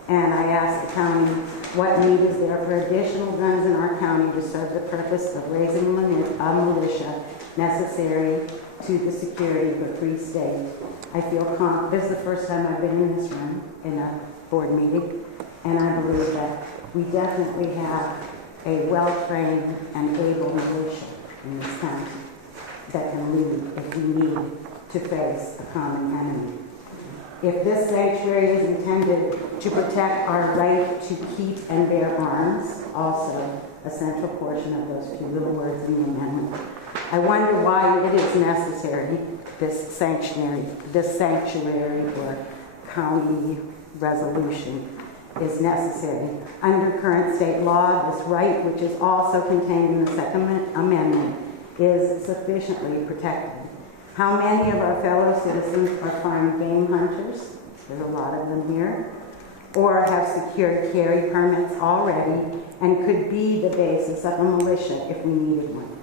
And I asked the county, what need is there for additional guns in our county to serve the purpose of raising a militia necessary to the security of a free state? I feel confident. This is the first time I've been in this room in a board meeting, and I believe that we definitely have a well-trained and able militia in this county that can lead if we need to face a common enemy. If this sanctuary is intended to protect our right to keep and bear arms, also a central portion of those few little words in the amendment, I wonder why it is necessary, this sanctuary or county resolution is necessary. Under current state law, this right, which is also contained in the Second Amendment, is sufficiently protected. How many of our fellow citizens are farm game hunters? There's a lot of them here. Or have secured carry permits already and could be the basis of a militia if we needed one.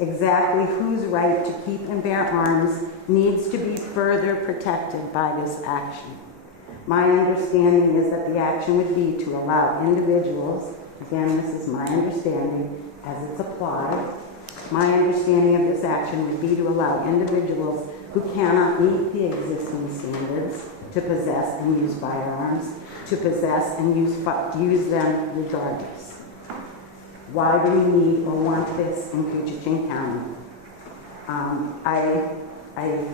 Exactly whose right to keep and bear arms needs to be further protected by this action. My understanding is that the action would be to allow individuals, again, this is my understanding as it's applied, my understanding of this action would be to allow individuals who cannot meet the existing standards to possess and use firearms, to possess and use them regardless. Why do we need or want this in Koochiching County? I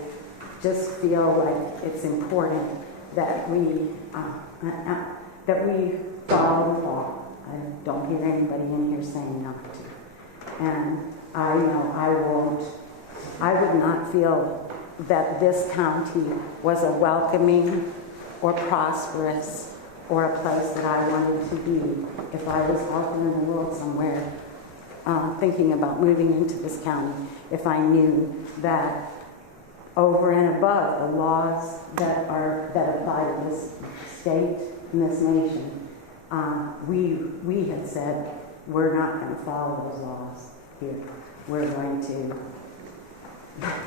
just feel like it's important that we follow the law. I don't hear anybody in here saying not to. And I know I would not feel that this county was a welcoming or prosperous or a place that I wanted to be if I was out in the world somewhere thinking about moving into this county, if I knew that over and above the laws that apply to this state and this nation, we had said we're not going to follow those laws here. We're going to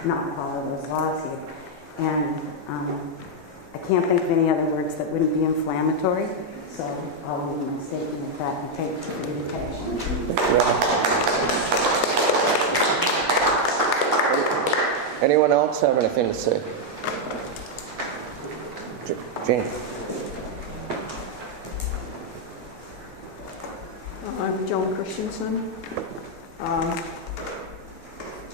not follow those laws here. And I can't think of any other words that wouldn't be inflammatory, so I'll leave my statement with that and thank you for your attention. Anyone else have anything to say? Jane. I'm Joan Christensen.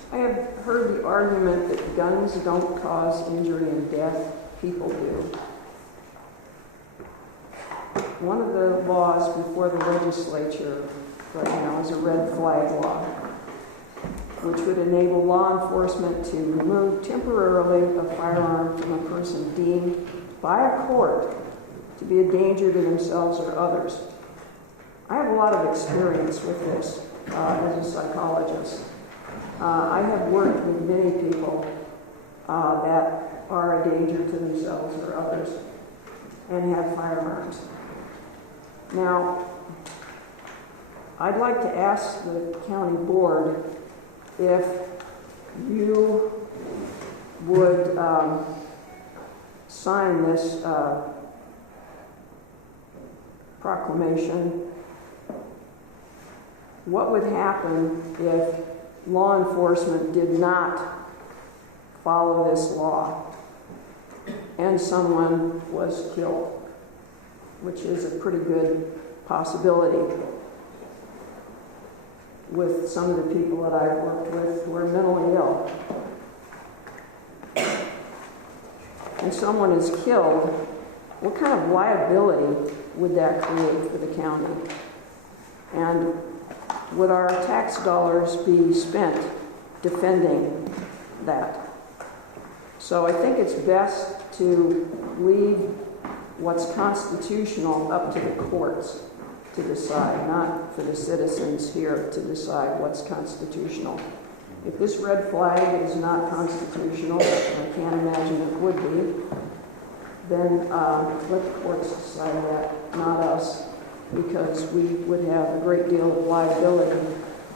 I have heard the argument that guns don't cause injury and death. People do. One of the laws before the legislature right now is a red flag law, which would enable law enforcement to remove temporarily a firearm from a person deemed by a court to be a danger to themselves or others. I have a lot of experience with this as a psychologist. I have worked with many people that are a danger to themselves or others and have firearms. Now, I'd like to ask the county board if you would sign this proclamation. What would happen if law enforcement did not follow this law and someone was killed, which is a pretty good possibility with some of the people that I've worked with who are mentally ill. And someone is killed, what kind of liability would that create for the county? And would our tax dollars be spent defending that? So I think it's best to leave what's constitutional up to the courts to decide, not for the citizens here to decide what's constitutional. If this red flag is not constitutional, and I can't imagine it would be, then let the courts decide that, not us, because we would have a great deal of liability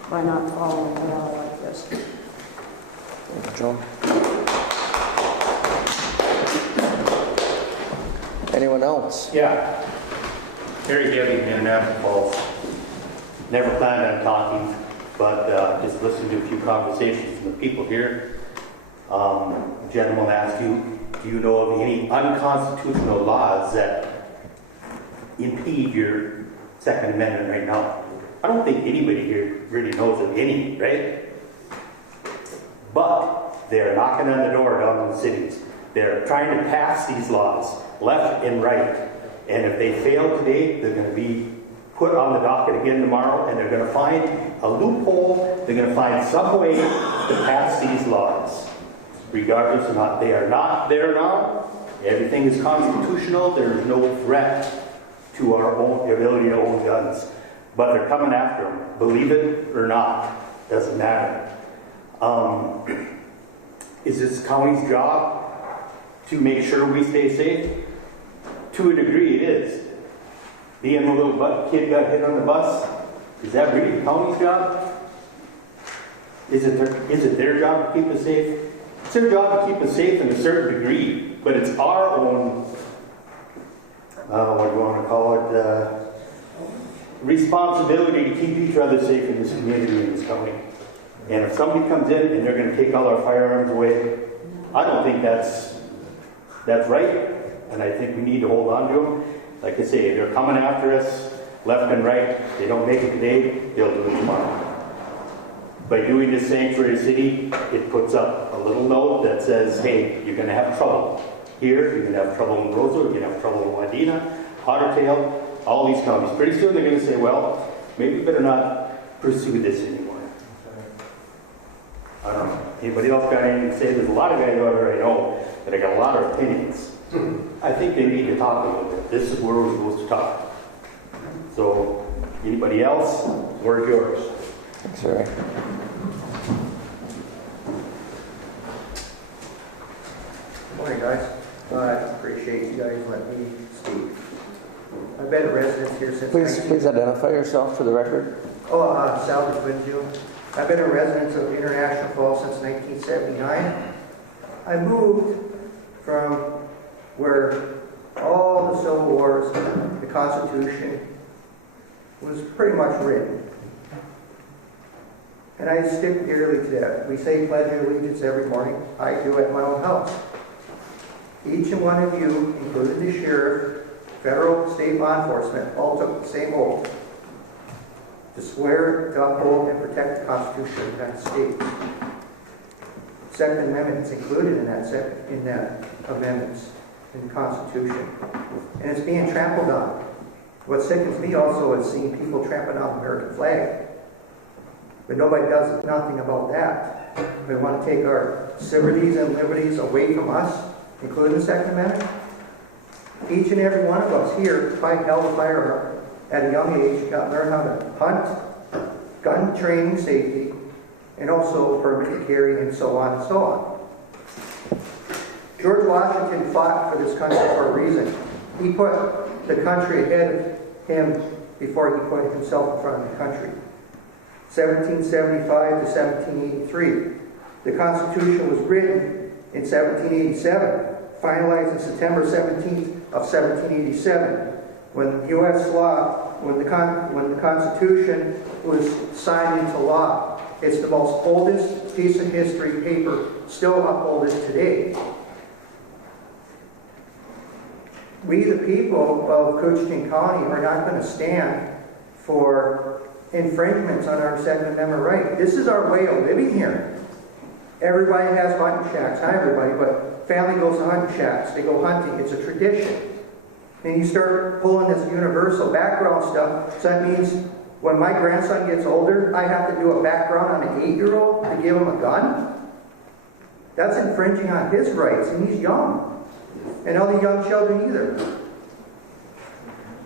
by not following a law like this. Thank you, Joan. Anyone else? Yeah. Terry Gabby, International Falls. Never planned on talking, but just listened to a few conversations from the people here. A gentleman asked you, do you know of any unconstitutional laws that impede your Second Amendment right now? I don't think anybody here really knows of any, right? But they're knocking on the door down in the cities. They're trying to pass these laws, left and right. And if they fail today, they're going to be put on the docket again tomorrow, and they're going to find a loophole. They're going to find some way to pass these laws, regardless or not. They are not there now. Everything is constitutional. There is no threat to our own ability to own guns. But they're coming after them. Believe it or not, doesn't matter. Is this county's job to make sure we stay safe? To a degree, it is. Being a little kid got hit on the bus, is that really the county's job? Is it their job to keep us safe? It's their job to keep us safe in a certain degree, but it's our own, what do you want to call it, responsibility to keep each other safe in this community, in this county. And if somebody comes in and they're going to take all our firearms away, I don't think that's right, and I think we need to hold on to them. Like I say, they're coming after us left and right. If they don't make it today, they'll do it tomorrow. By doing this sanctuary city, it puts up a little note that says, hey, you're going to have trouble here, you're going to have trouble in Roseau, you're going to have trouble in Wadena, Ottertail, all these counties. Pretty soon they're going to say, well, maybe we better not pursue this anymore. I don't know. Anybody else got anything to say? There's a lot of guys out there I know that I got a lot of opinions. I think they need to talk a little bit. This is where we're supposed to talk. So, anybody else? Word's yours. Thanks, Harry. Morning, guys. I appreciate you guys letting me speak. I've been a resident here since... Please identify yourself for the record. Salvage Winfield. I've been a resident of International Falls since 1979. I moved from where all the Civil Wars, the Constitution, was pretty much written. And I stick dearly to that. We say Pledge of Allegiance every morning. I do at my own house. Each and one of you, including the sheriff, federal, state law enforcement, all took the same oath to swear to uphold and protect the Constitution of the United States. Second Amendment is included in that amendments in the Constitution. And it's being trampled on. What sickens me also is seeing people trampling on the American flag. But nobody does nothing about that. They want to take our liberties and liberties away from us, including the Second Amendment. Each and every one of us here, if I held a firearm at a young age, got to learn how to hunt, gun training, safety, and also permit to carry, and so on and so on. George Washington fought for this country for a reason. He put the country ahead of him before he put himself in front of the country. 1775 to 1783. The Constitution was written in 1787, finalized in September 17th of 1787, when U.S. law, when the Constitution was signed into law. It's the most oldest piece of history paper still upholded today. We, the people of Koochiching County, are not going to stand for infringements on our Second Amendment right. This is our way of living here. Everybody has hunting shacks. Not everybody, but family goes to hunting shacks. They go hunting. It's a tradition. And you start pulling this universal background stuff. So that means when my grandson gets older, I have to do a background on an 8-year-old to give him a gun? That's infringing on his rights, and he's young. And other young children either.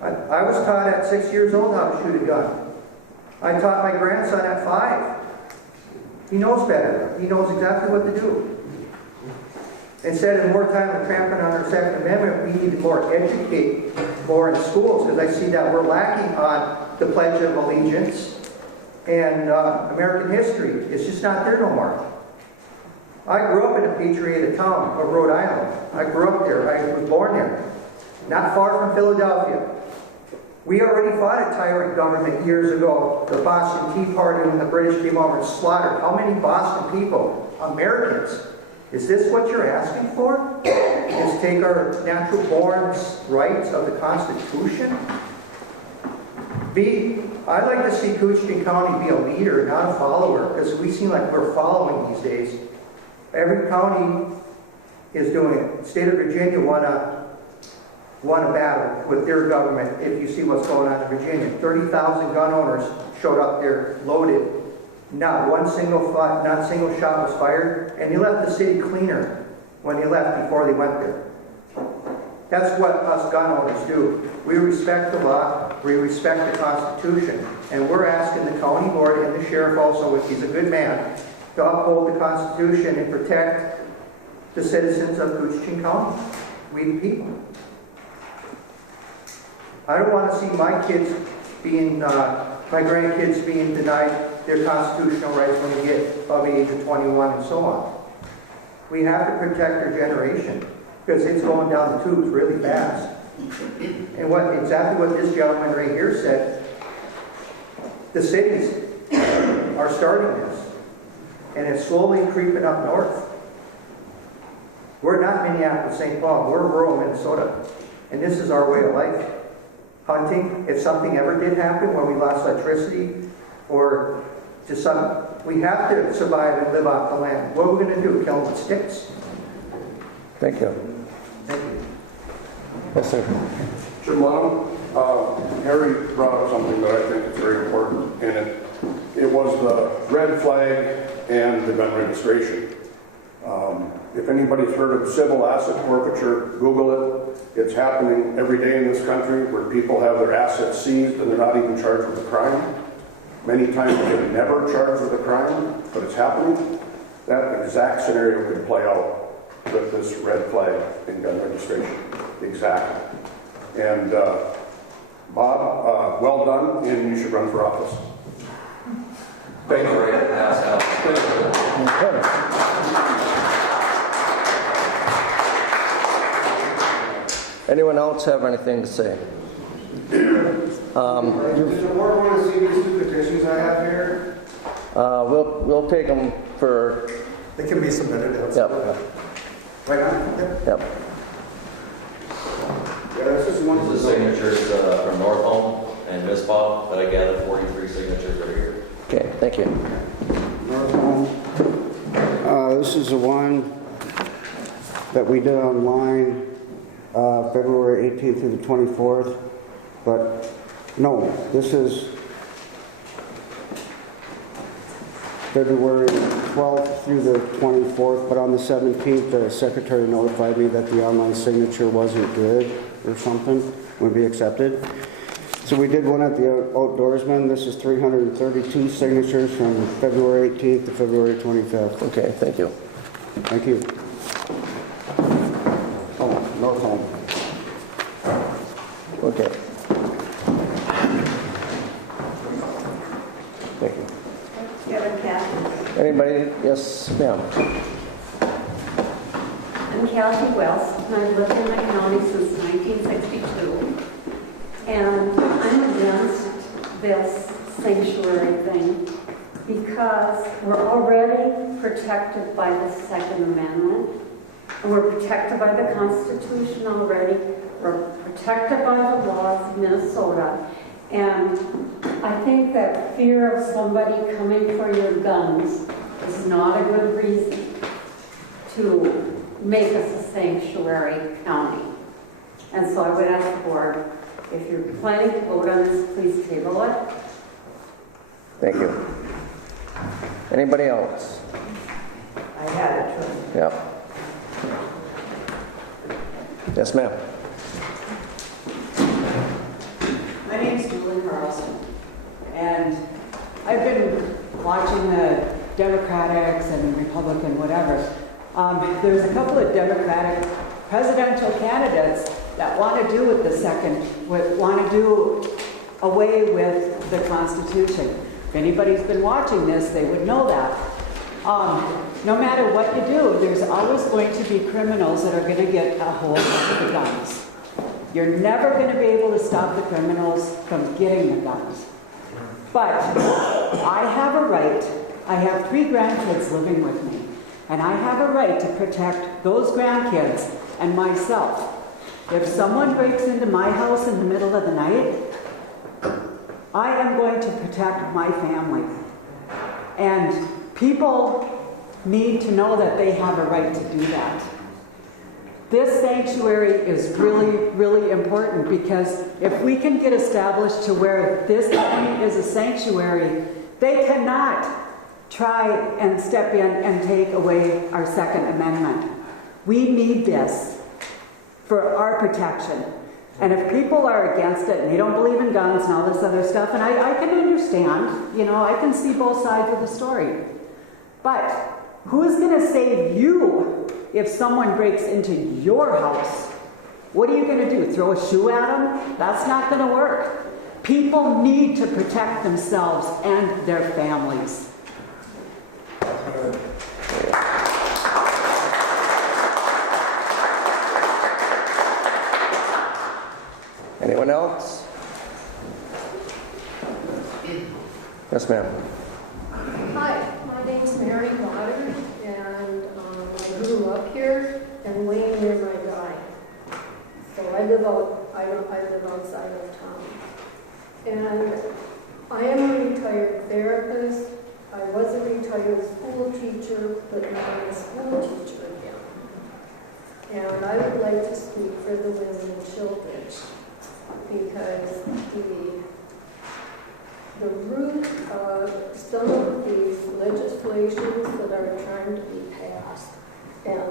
I was taught at 6 years old how to shoot a gun. I taught my grandson at 5. He knows better. He knows exactly what to do. Instead of more time and trampling on our Second Amendment, we need to more educate more in schools, because I see that we're lacking on the Pledge of Allegiance and American history. It's just not there no more. I grew up in a patriotic town of Rhode Island. I grew up there. I was born there. Not far from Philadelphia. We already fought a tyrant government years ago, the Boston Tea Party, when the British came over and slaughtered how many Boston people? Americans. Is this what you're asking for? Is take our natural born rights of the Constitution? I'd like to see Koochiching County be a leader, not a follower, because we seem like we're following these days. Every county is doing it. State of Virginia won a battle with their government. If you see what's going on in Virginia, 30,000 gun owners showed up there loaded. Not single shot was fired, and they left the city cleaner when they left before they went there. That's what us gun owners do. We respect the law, we respect the Constitution, and we're asking the county board and the sheriff also, if he's a good man, to uphold the Constitution and protect the citizens of Koochiching County, we the people. I don't want to see my grandkids being denied their constitutional rights when they get of age of 21 and so on. We have to protect our generation because it's going down the tubes really fast. And exactly what this gentleman right here said, the cities are starting this, and it's slowly creeping up north. We're not Minneapolis, St. Paul, we're rural Minnesota, and this is our way of life. Hunting, if something ever did happen when we lost electricity or we have to survive and live off the land. What are we going to do? Kill them with sticks? Thank you. Thank you. Yes, sir. Jim Lenham, Harry brought up something that I think is very important, and it was the red flag and the gun registration. If anybody's heard of civil asset forfeiture, Google it. It's happening every day in this country where people have their assets seized and they're not even charged with a crime. Many times they're never charged with a crime, but it's happening. That exact scenario could play out with this red flag and gun registration. Exactly. And Bob, well done, and you should run for office. Thank you. Anyone else have anything to say? Does the board want to see these two petitions I have here? We'll take them for... They can be submitted. Yep. Right on? Yep. Yeah, this is one of The signatures from North Home and Miss Bob that I gathered 43 signatures right here. Okay, thank you. North Home. This is the one that we did online February 18th through the 24th. But no, this is February 12th through the 24th, but on the 17th, the secretary notified me that the online signature wasn't good or something, wouldn't be accepted. So we did one at the Outdoorsman. This is 332 signatures from February 18th to February 25th. Okay, thank you. Thank you. Oh, North Home. Okay. Thank you. Kevin Kathy. Anybody? Yes, ma'am. I'm Kathy Wells, and I've lived in the county since 1962. And I'm against this sanctuary thing because we're already protected by the Second Amendment. And we're protected by the Constitution already. We're protected by the laws of Minnesota. And I think that fear of somebody coming for your guns is not a good reason to make us a sanctuary county. And so I would ask the board, if you're planning to vote on this, please table it. Thank you. Anybody else? I had it too. Yeah. Yes, ma'am. My name's Julie Carlson, and I've been watching the Democrats and Republican whatever. There's a couple of Democratic presidential candidates that want to do with the second, want to do away with the Constitution. If anybody's been watching this, they would know that. No matter what you do, there's always going to be criminals that are going to get a hold of the guns. You're never going to be able to stop the criminals from getting the guns. But I have a right, I have 3 grandkids living with me, and I have a right to protect those grandkids and myself. If someone breaks into my house in the middle of the night, I am going to protect my family. And people need to know that they have a right to do that. This sanctuary is really, really important because if we can get established to where this county is a sanctuary, they cannot try and step in and take away our Second Amendment. We need this for our protection. And if people are against it and they don't believe in guns and all this other stuff, and I can understand, you know, I can see both sides of the story. But who's going to save you if someone breaks into your house? What are you going to do? Throw a shoe at them? That's not going to work. People need to protect themselves and their families. Anyone else? Yes, ma'am. Hi, my name's Mary Waters, and I grew up here, and Wayne River I died. So I live outside of town. And I am a retired therapist. I was a retired school teacher, but now I'm a school teacher again. And I would like to speak for the women and children, because the root of some of these legislations that are trying to be passed, and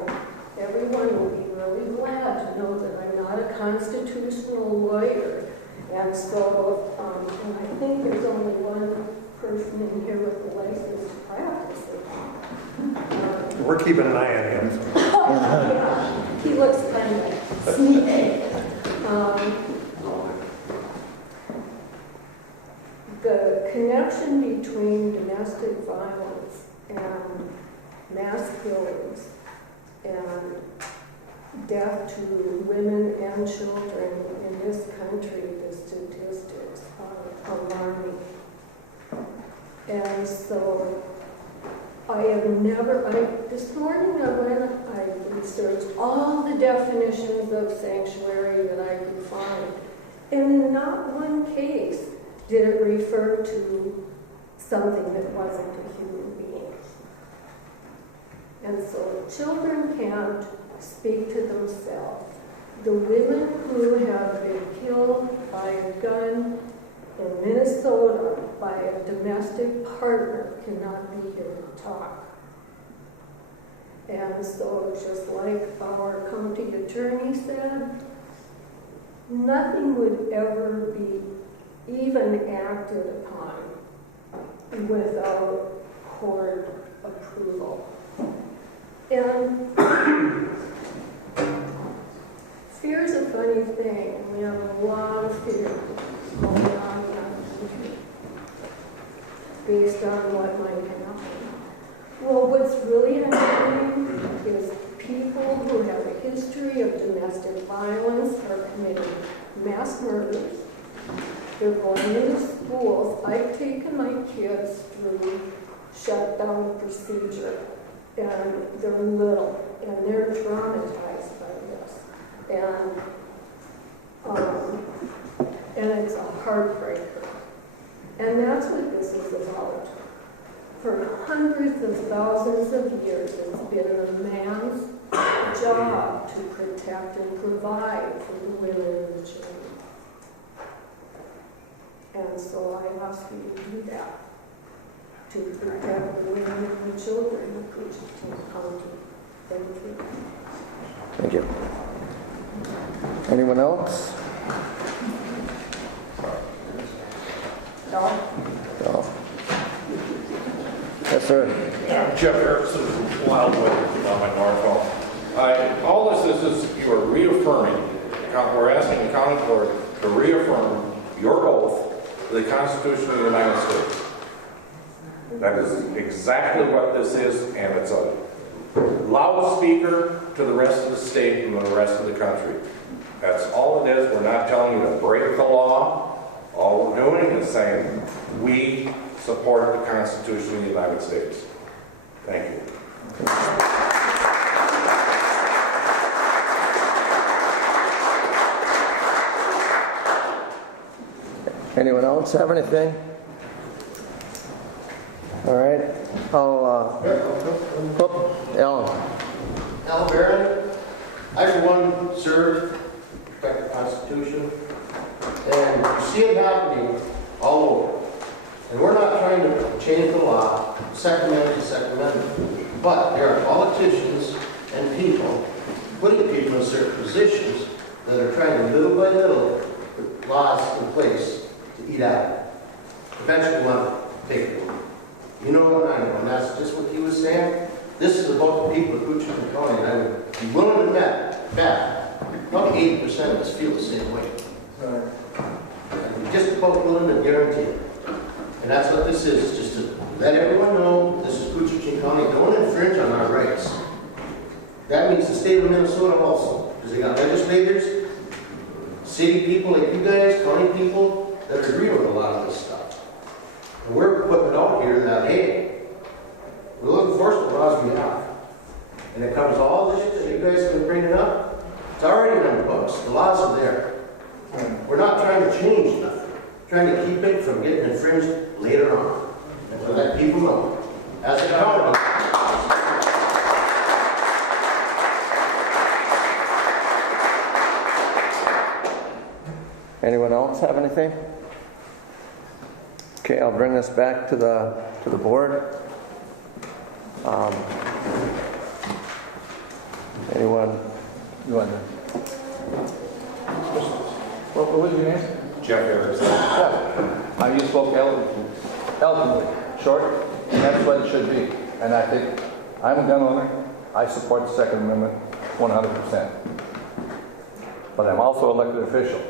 everyone will be really glad to know that I'm not a constitutional lawyer, and so and I think there's only one person in here with a license to practice it. We're keeping an eye on him. Yeah, he looks kind of sneaky. The connection between domestic violence and mass killings and death to women and children in this country, the statistics are alarming. And so this morning I researched all the definitions of sanctuary that I could find. And in not one case did it refer to something that wasn't a human being. And so children can't speak to themselves. The women who have been killed by a gun in Minnesota by a domestic partner cannot be here to talk. And so just like our county attorney said, nothing would ever be even acted upon without court approval. And fear is a funny thing, and we have a lot of fear going on in our country based on what might happen. Well, what's really happening is people who have a history of domestic violence are committing mass murders. They're going into schools. I've taken my kids through shutdown procedure, and they're little, and they're traumatized by this. And it's a heartbreaker. And that's what this is about. For hundreds of thousands of years, it's been a man's job to protect and provide for the women and the children. And so I ask you to do that, to protect the women and the children of Koochiching County. Thank you. Thank you. Anyone else? No. Yes, Yes, sir. I'm Jeff Erickson from Wildwood, my Northwell. All this is you are reaffirming, we're asking the county court to reaffirm your oath to the Constitution of the United States. That is exactly what this is, and it's a loudspeaker to the rest of the state and the rest of the country. That's all it is. We're not telling you to break the law. All we're doing is saying we support the Constitution of the United States. Thank you. Anyone else have anything? All right. Alan. Al Barron, I for one served, protect the Constitution, and you see it happening all over. And we're not trying to change the law, Second Amendment is Second Amendment, but there are politicians and people putting people in certain positions that are trying to little by little put laws in place to eat out of it. Eventually want to take it away. You know what I know, and that's just what he was saying. This is about the people of Koochiching County, and I would be willing to bet probably 80% of us feel the same way. I'm just about willing to guarantee it. And that's what this is, just to let everyone know this is Koochiching County. Don't infringe on our rights. That means the state of Minnesota also, because they got legislators, city people like you guys, county people that agree with a lot of this stuff. And we're putting it out here that, hey, we'll enforce the laws we have. And it covers all the shit that you guys have been bringing up. It's already in the books. The laws are there. We're not trying to change nothing. We're trying to keep it from getting infringed later on. And to let people know. As a county. Anyone else have anything? Okay, I'll bring this back to the board. Anyone? You want to? What was your name? Jeff Erickson. Yeah. You spoke eloquently, short, and that's what it should be. And I think I'm a gun owner. I support the Second Amendment 100%. But I'm also an elected official.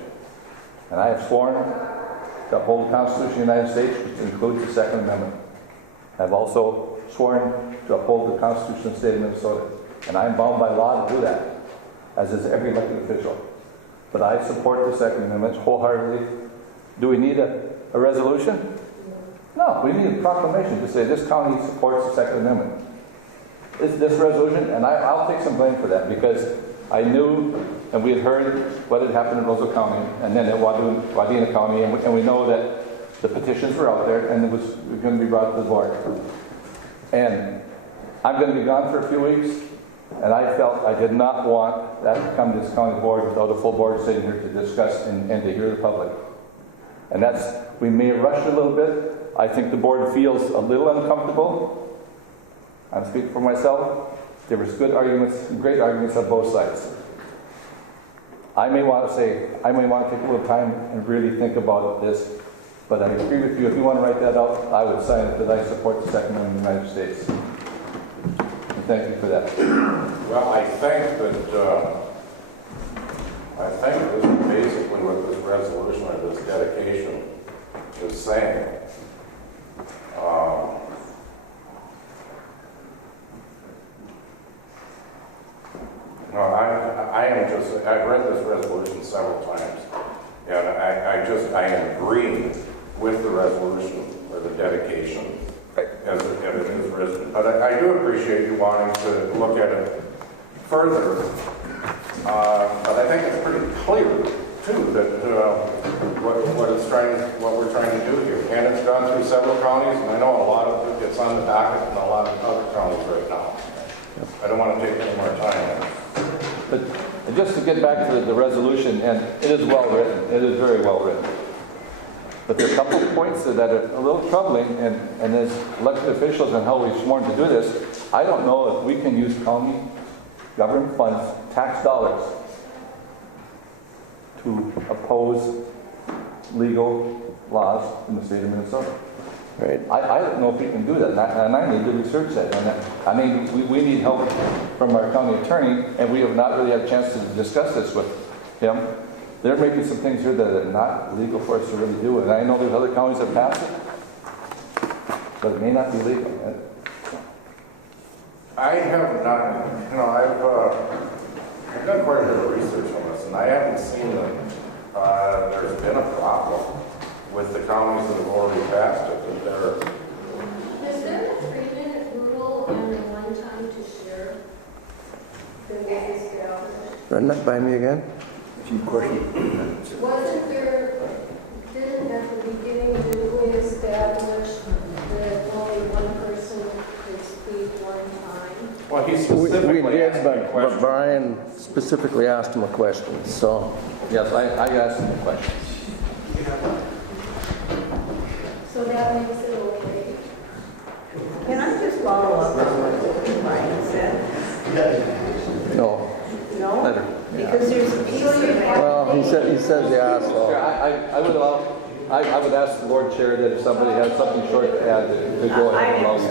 And I have sworn to uphold the Constitution of the United States, which includes the Second Amendment. I've also sworn to uphold the Constitution of the state of Minnesota. And I'm bound by law to do that, as is every elected official. But I support the Second Amendment wholeheartedly. Do we need a resolution? No, we need a proclamation to say this county supports the Second Amendment. This resolution, and I'll take some blame for that, because I knew and we had heard what had happened in Roseville County and then at Wadena County, and we know that the petitions were out there and it was going to be brought to the board. And I'm going to be gone for a few weeks, and I felt I did not want that to come to this county board without a full board sitting here to discuss and to hear the public. And we may have rushed a little bit. I think the board feels a little uncomfortable. I'm speaking for myself. There was good arguments, great arguments on both sides. I may want to take a little time and really think about this, but I agree with you. If you want to write that out, I would sign it that I support the Second Amendment of the United States. And thank you for that. Well, I think this is basically what this resolution or this dedication is saying. No, I've read this resolution several times, and I agree with the resolution or the dedication as it is written. But I do appreciate you wanting to look at it further. But I think it's pretty clear too that what we're trying to do here, and it's gone through several counties, and I know a lot of it's on the docket in a lot of other counties right now. I don't want to take any more time. But just to get back to the resolution, and it is well written. It is very well written. But there are a couple of points that are a little troubling, and as elected officials and how we've sworn to do this, I don't know if we can use county government funds, tax dollars, to oppose legal laws in the state of Minnesota. Right. I don't know if we can do that, and I need to research that. I mean, we need help from our county attorney, and we have not really had a chance to discuss this with him. There may be some things here that are not legal for us to really do, and I know there's other counties that pass it, but it may not be legal. I have not, I've done quite a bit of research on this, and I haven't seen that there's been a problem with the counties that have already passed it, that they're... Is there a 3-minute rule on the one time to share that was established? Run that by me again. Few questions. Wasn't there, didn't at the beginning we establish that only one person could speak one time? Well, he We specifically did, asked me a but question. Brian specifically asked him a question, so. Yes, I asked him a question. So that makes it okay. Can I just follow up on what Brian said? No. No? Better. Because there's a piece of that. Well, he says yeah, so. Chair, I would ask the board chair that if somebody had something short to add, to go ahead and allow you.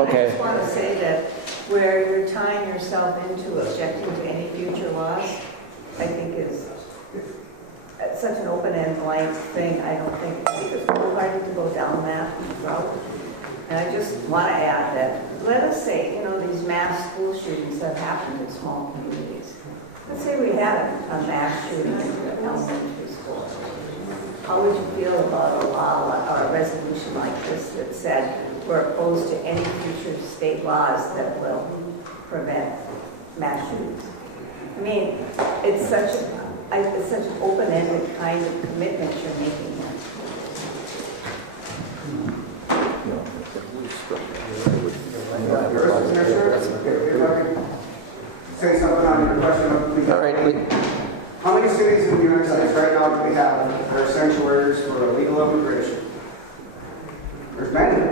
I just want to say that where you're tying yourself into objecting to any future laws, I think is such an open-end blank thing. I don't think it's foolhardy to go down that route. And I just want to add that, let us say, these mass school shootings have happened in small communities. Let's say we had a mass shooting in an elementary school. How would you feel about a law or a resolution like this that said we're opposed to any future state laws that will prevent mass shootings? I mean, it's such an open-ended kind of commitment you're making here. If I could say something on your question of All right, Lee. how many cities in the United States right now do we have that are sanctuaries for illegal immigration? There's many.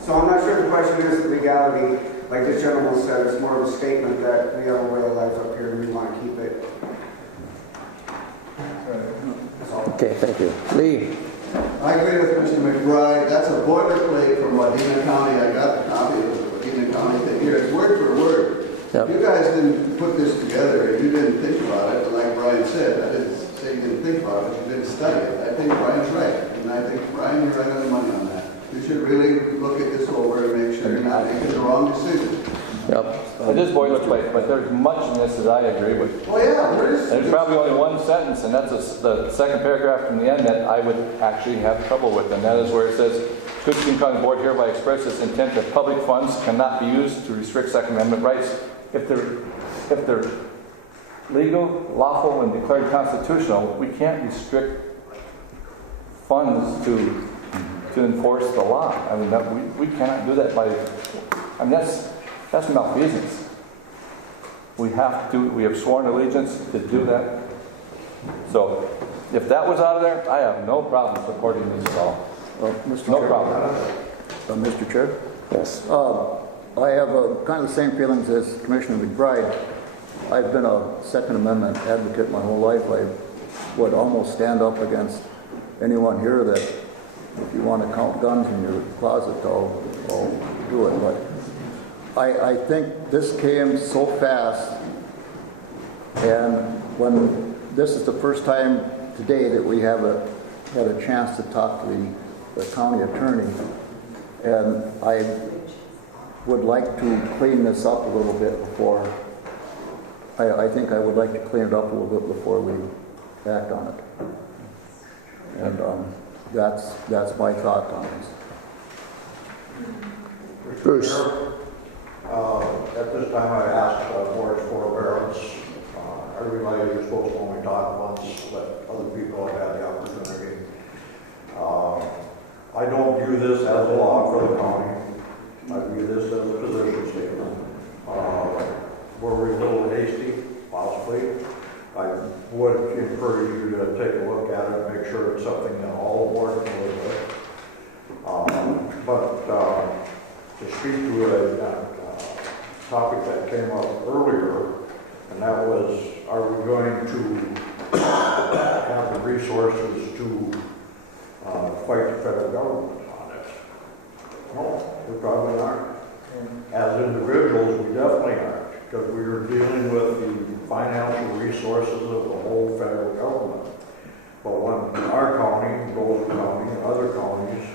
So I'm not sure the question is the legality. Like this gentleman said, it's more of a statement that we have a way of life up here and we want to keep it. Okay, thank you. Lee. I agree with Mr. McBride. That's a boilerplate from Wadena County. I got the copy of the Wadena County thing here. It's word for word. Yep. You guys didn't put this together and you didn't think about it, but like Brian said, I didn't say you didn't think about it, you didn't study it. I think Brian's right. And I think, Brian, you're right on the money on that. You should really look at this over and make sure you're not making the wrong decision. Yep. It is boilerplate, but there's much in this that I agree with. Oh, yeah, there is. There's probably only one sentence, and that's the second paragraph from the end that I would actually have trouble with, and that is where it says, Koochiching County Board hereby expresses intent that public funds cannot be used to restrict Second Amendment rights. If they're legal, lawful, and declared constitutional, we can't restrict funds to enforce the law. I mean, we cannot do that by, I mean, that's malfeasance. We have sworn allegiance to do that. So, if that was out of there, I have no problem supporting this at all. Mr. No Chair. problem. Mr. Chair? Yes. I have kind of the same feelings as Commissioner McBride. I've been a Second Amendment advocate my whole life. I would almost stand up against anyone here that if you want to count guns in your closet, I'll do it. But I think this came so fast, and when this is the first time today that we have had a chance to talk to the county attorney, and I would like to clean this up a little bit before, I think I would like to clean it up a little bit before we act on it. And that's my thought on this. Bruce. At this time, I asked for its forbearance. I realize you're supposed to only talk once, but other people have had the opportunity. I don't view this as a law for the county. I view this as a position statement. Were we a little hasty? Possibly. I would encourage you to take a look at it and make sure it's something that all the board can live with. But to speak to a topic that came up earlier, and that was, are we going to have the resources to fight the federal government on it? No, we probably aren't. As individuals, we definitely aren't, because we are dealing with the financial resources of the whole federal government. But when our county, Rolls County, and other counties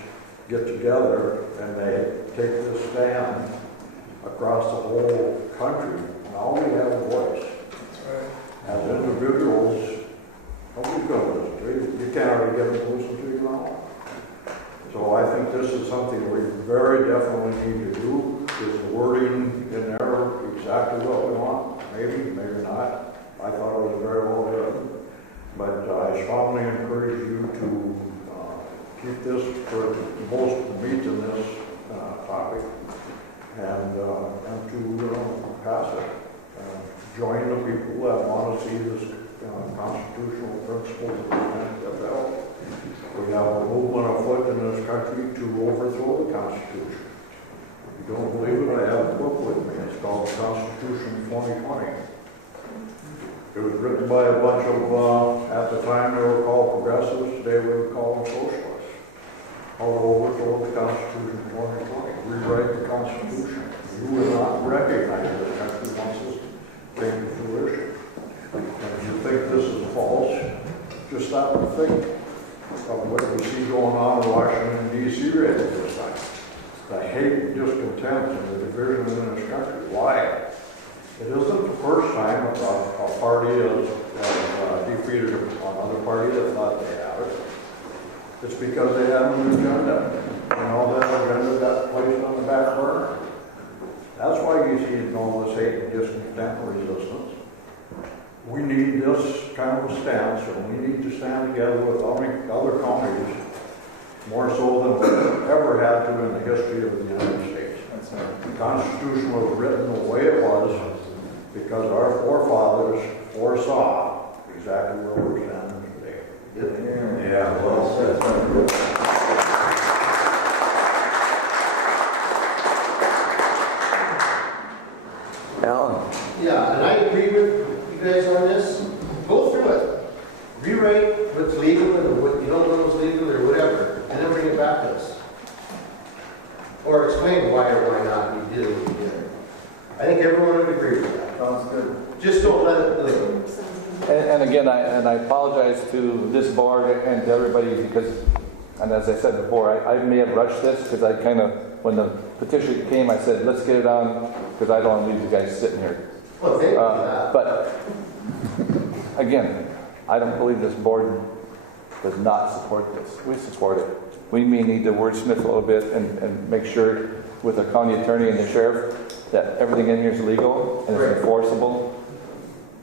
get together and they take this stand across the whole country, now we have a voice. As individuals, nobody's going to listen to you. You can't already get them to listen to you now. So I think this is something we very definitely need to do. Is the wording in there exactly what we want? Maybe, maybe not. I thought it was very well done. But I strongly encourage you to keep this for the most meat in this topic and to pass it. Join the people that want to see this constitutional principles developed. We have a movement afoot in this country to overthrow the Constitution. If you don't believe it, I have a book with me. It's called Constitution 2020. It was written by a bunch of, at the time they were called progressives, today we would call them socialists. How to overthrow the Constitution 2020. Rewrite the Constitution. You will not recognize this country once this came to fruition. And if you think this is false, just stop and think of what we see going on in Washington, D.C. right at this time. The hate, discontent, and the division in this country. Why? It isn't the first time a party has defeated another party that thought they had it. It's because they had an agenda. And all that agenda got placed on the back burner. That's why you see all this hate and discontent and resistance. We need this kind of a stance, and we need to stand together with other counties more so than we've ever had to in the history of the United States. The Constitution was written the way it was because our forefathers foresaw exactly where we're standing today. Yeah, well said. Alan? Yeah, and I agree with you guys on this. Go through it. Rewrite what's legal and what you don't know is legal or whatever, and then bring it back to us. Or explain why or why not you did what you did. I think everyone would agree with that. Sounds good. Just don't let it live. And again, I apologize to this board and to everybody because, and as I said before, I may have rushed this because I kind of, when the petition came, I said, let's get it on because I don't want to leave you guys sitting here. Well, thank you for that. But again, I don't believe this board does not support this. We support it. We may need to wordsmith a little bit and make sure with the county attorney and the sheriff that everything in here is legal and it's enforceable.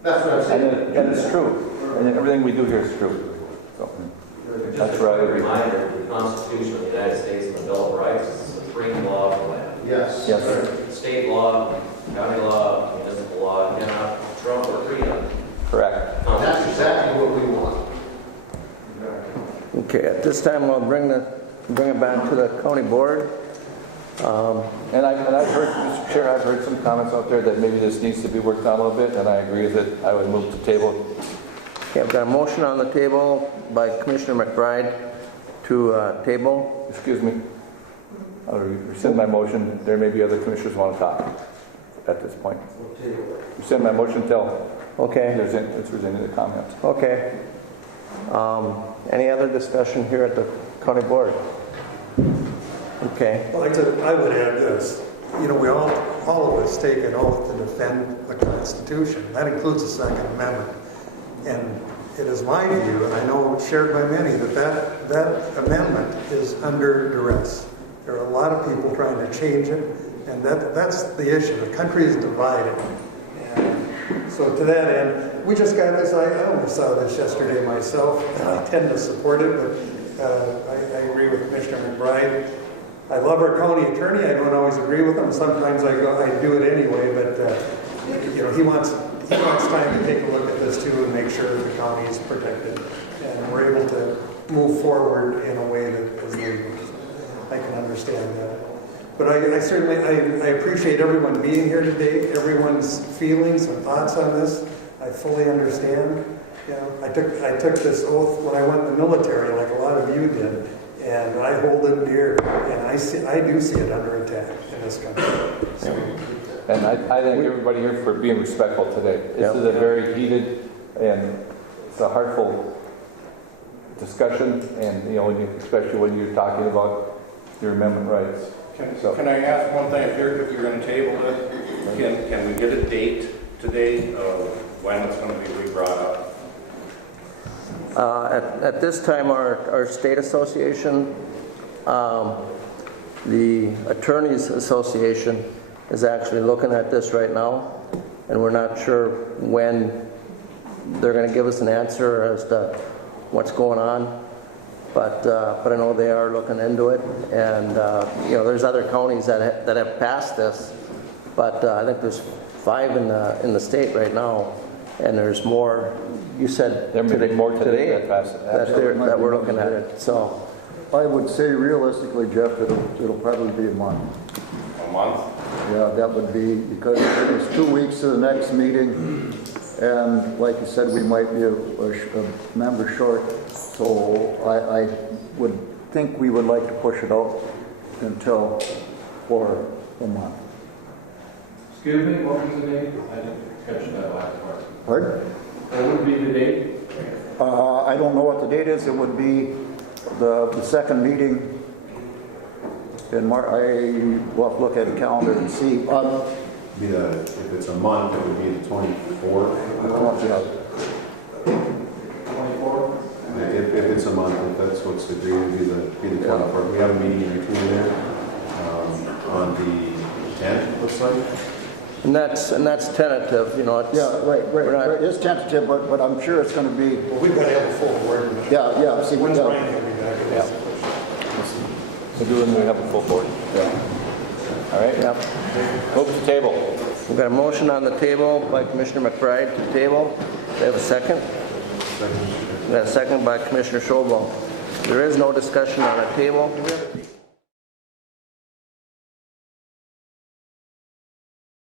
That's what I'm saying. And it's true. And everything we do here is true. So that's where I agree. Reminder, the Constitution of the United States and the Bill of Rights is the supreme law of the land. Yes. Yes, sir. State law, county law, municipal law cannot trump or treat Correct. That's exactly what we want. Okay, at this time I'll bring it back to the county board. And I've heard, Mr. Chair, I've heard some comments out there that maybe this needs to be worked on a little bit, and I agree with it. I would move to table. Okay, I've got a motion on the table by Commissioner McBride to table. Excuse me. I'll rescind my motion. There may be other commissioners who want to talk at this point. Rescind my motion till it's rescinded the comments. Okay. Any other discussion here at the county board? Okay. Well, I would add this. You know, we all of us take an oath to defend the Constitution. That includes the Second Amendment. And it is my view, and I know it's shared by many, that amendment is under duress. There are a lot of people trying to change it, and that's the issue. The country is divided. And so to that end, we just got this. I only saw this yesterday myself, and I tend to support it, but I agree with Commissioner McBride. I love our county attorney. I don't always agree with him. Sometimes I do it anyway, but you know, he wants time to take a look at this too and make sure that the county is protected and we're able to move forward in a way that is legal. I can understand that. But I certainly appreciate everyone being here today, everyone's feelings and thoughts on this. I fully understand. You know, I took this oath when I went in the military, like a lot of you did. And I hold it dear, and I do see it under attack in this country. So, And I thank everybody here for being respectful today. This is a very heated and it's a heartful discussion, and especially when you're talking about your amendment rights. Can I ask one thing? If you're going to table it, can we get a date today of when it's going to be re-brought up? At this time, our state association, the Attorneys Association, is actually looking at this right now, and we're not sure when they're going to give us an answer as to what's going on. But I know they are looking into it, and there's other counties that have passed this, but I think there's 5 in the state right now, and there's more. You said there may be more today that we're looking at it. So I would say realistically, Jeff, it'll probably be a month. A month? Yeah, that would be, because it's 2 weeks to the next meeting, and like you said, we might be a member short, so I would think we would like to push it out for a month. Excuse me, what was the date? I didn't catch that last part. Pardon? What would be the date? I don't know what the date is. It would be the second meeting in March. I will have to look at the calendar and see. If it's a month, it would be the 24th. If it's a month, if that's what's agreed, it would be the 24th. We have a meeting in between there on the 10th, looks like. And that's tentative, Right. It's tentative, but I'm sure it's going to be. Well, we've got to have a full board. Yeah. See, when's Ryan going to be back? We're doing. We have a full board. Yeah. All right. Yep. Move to table. We've got a motion on the table by Commissioner McBride to table. Do we have a second? Second. We got a second by Commissioner Schobel. There is no discussion on the table.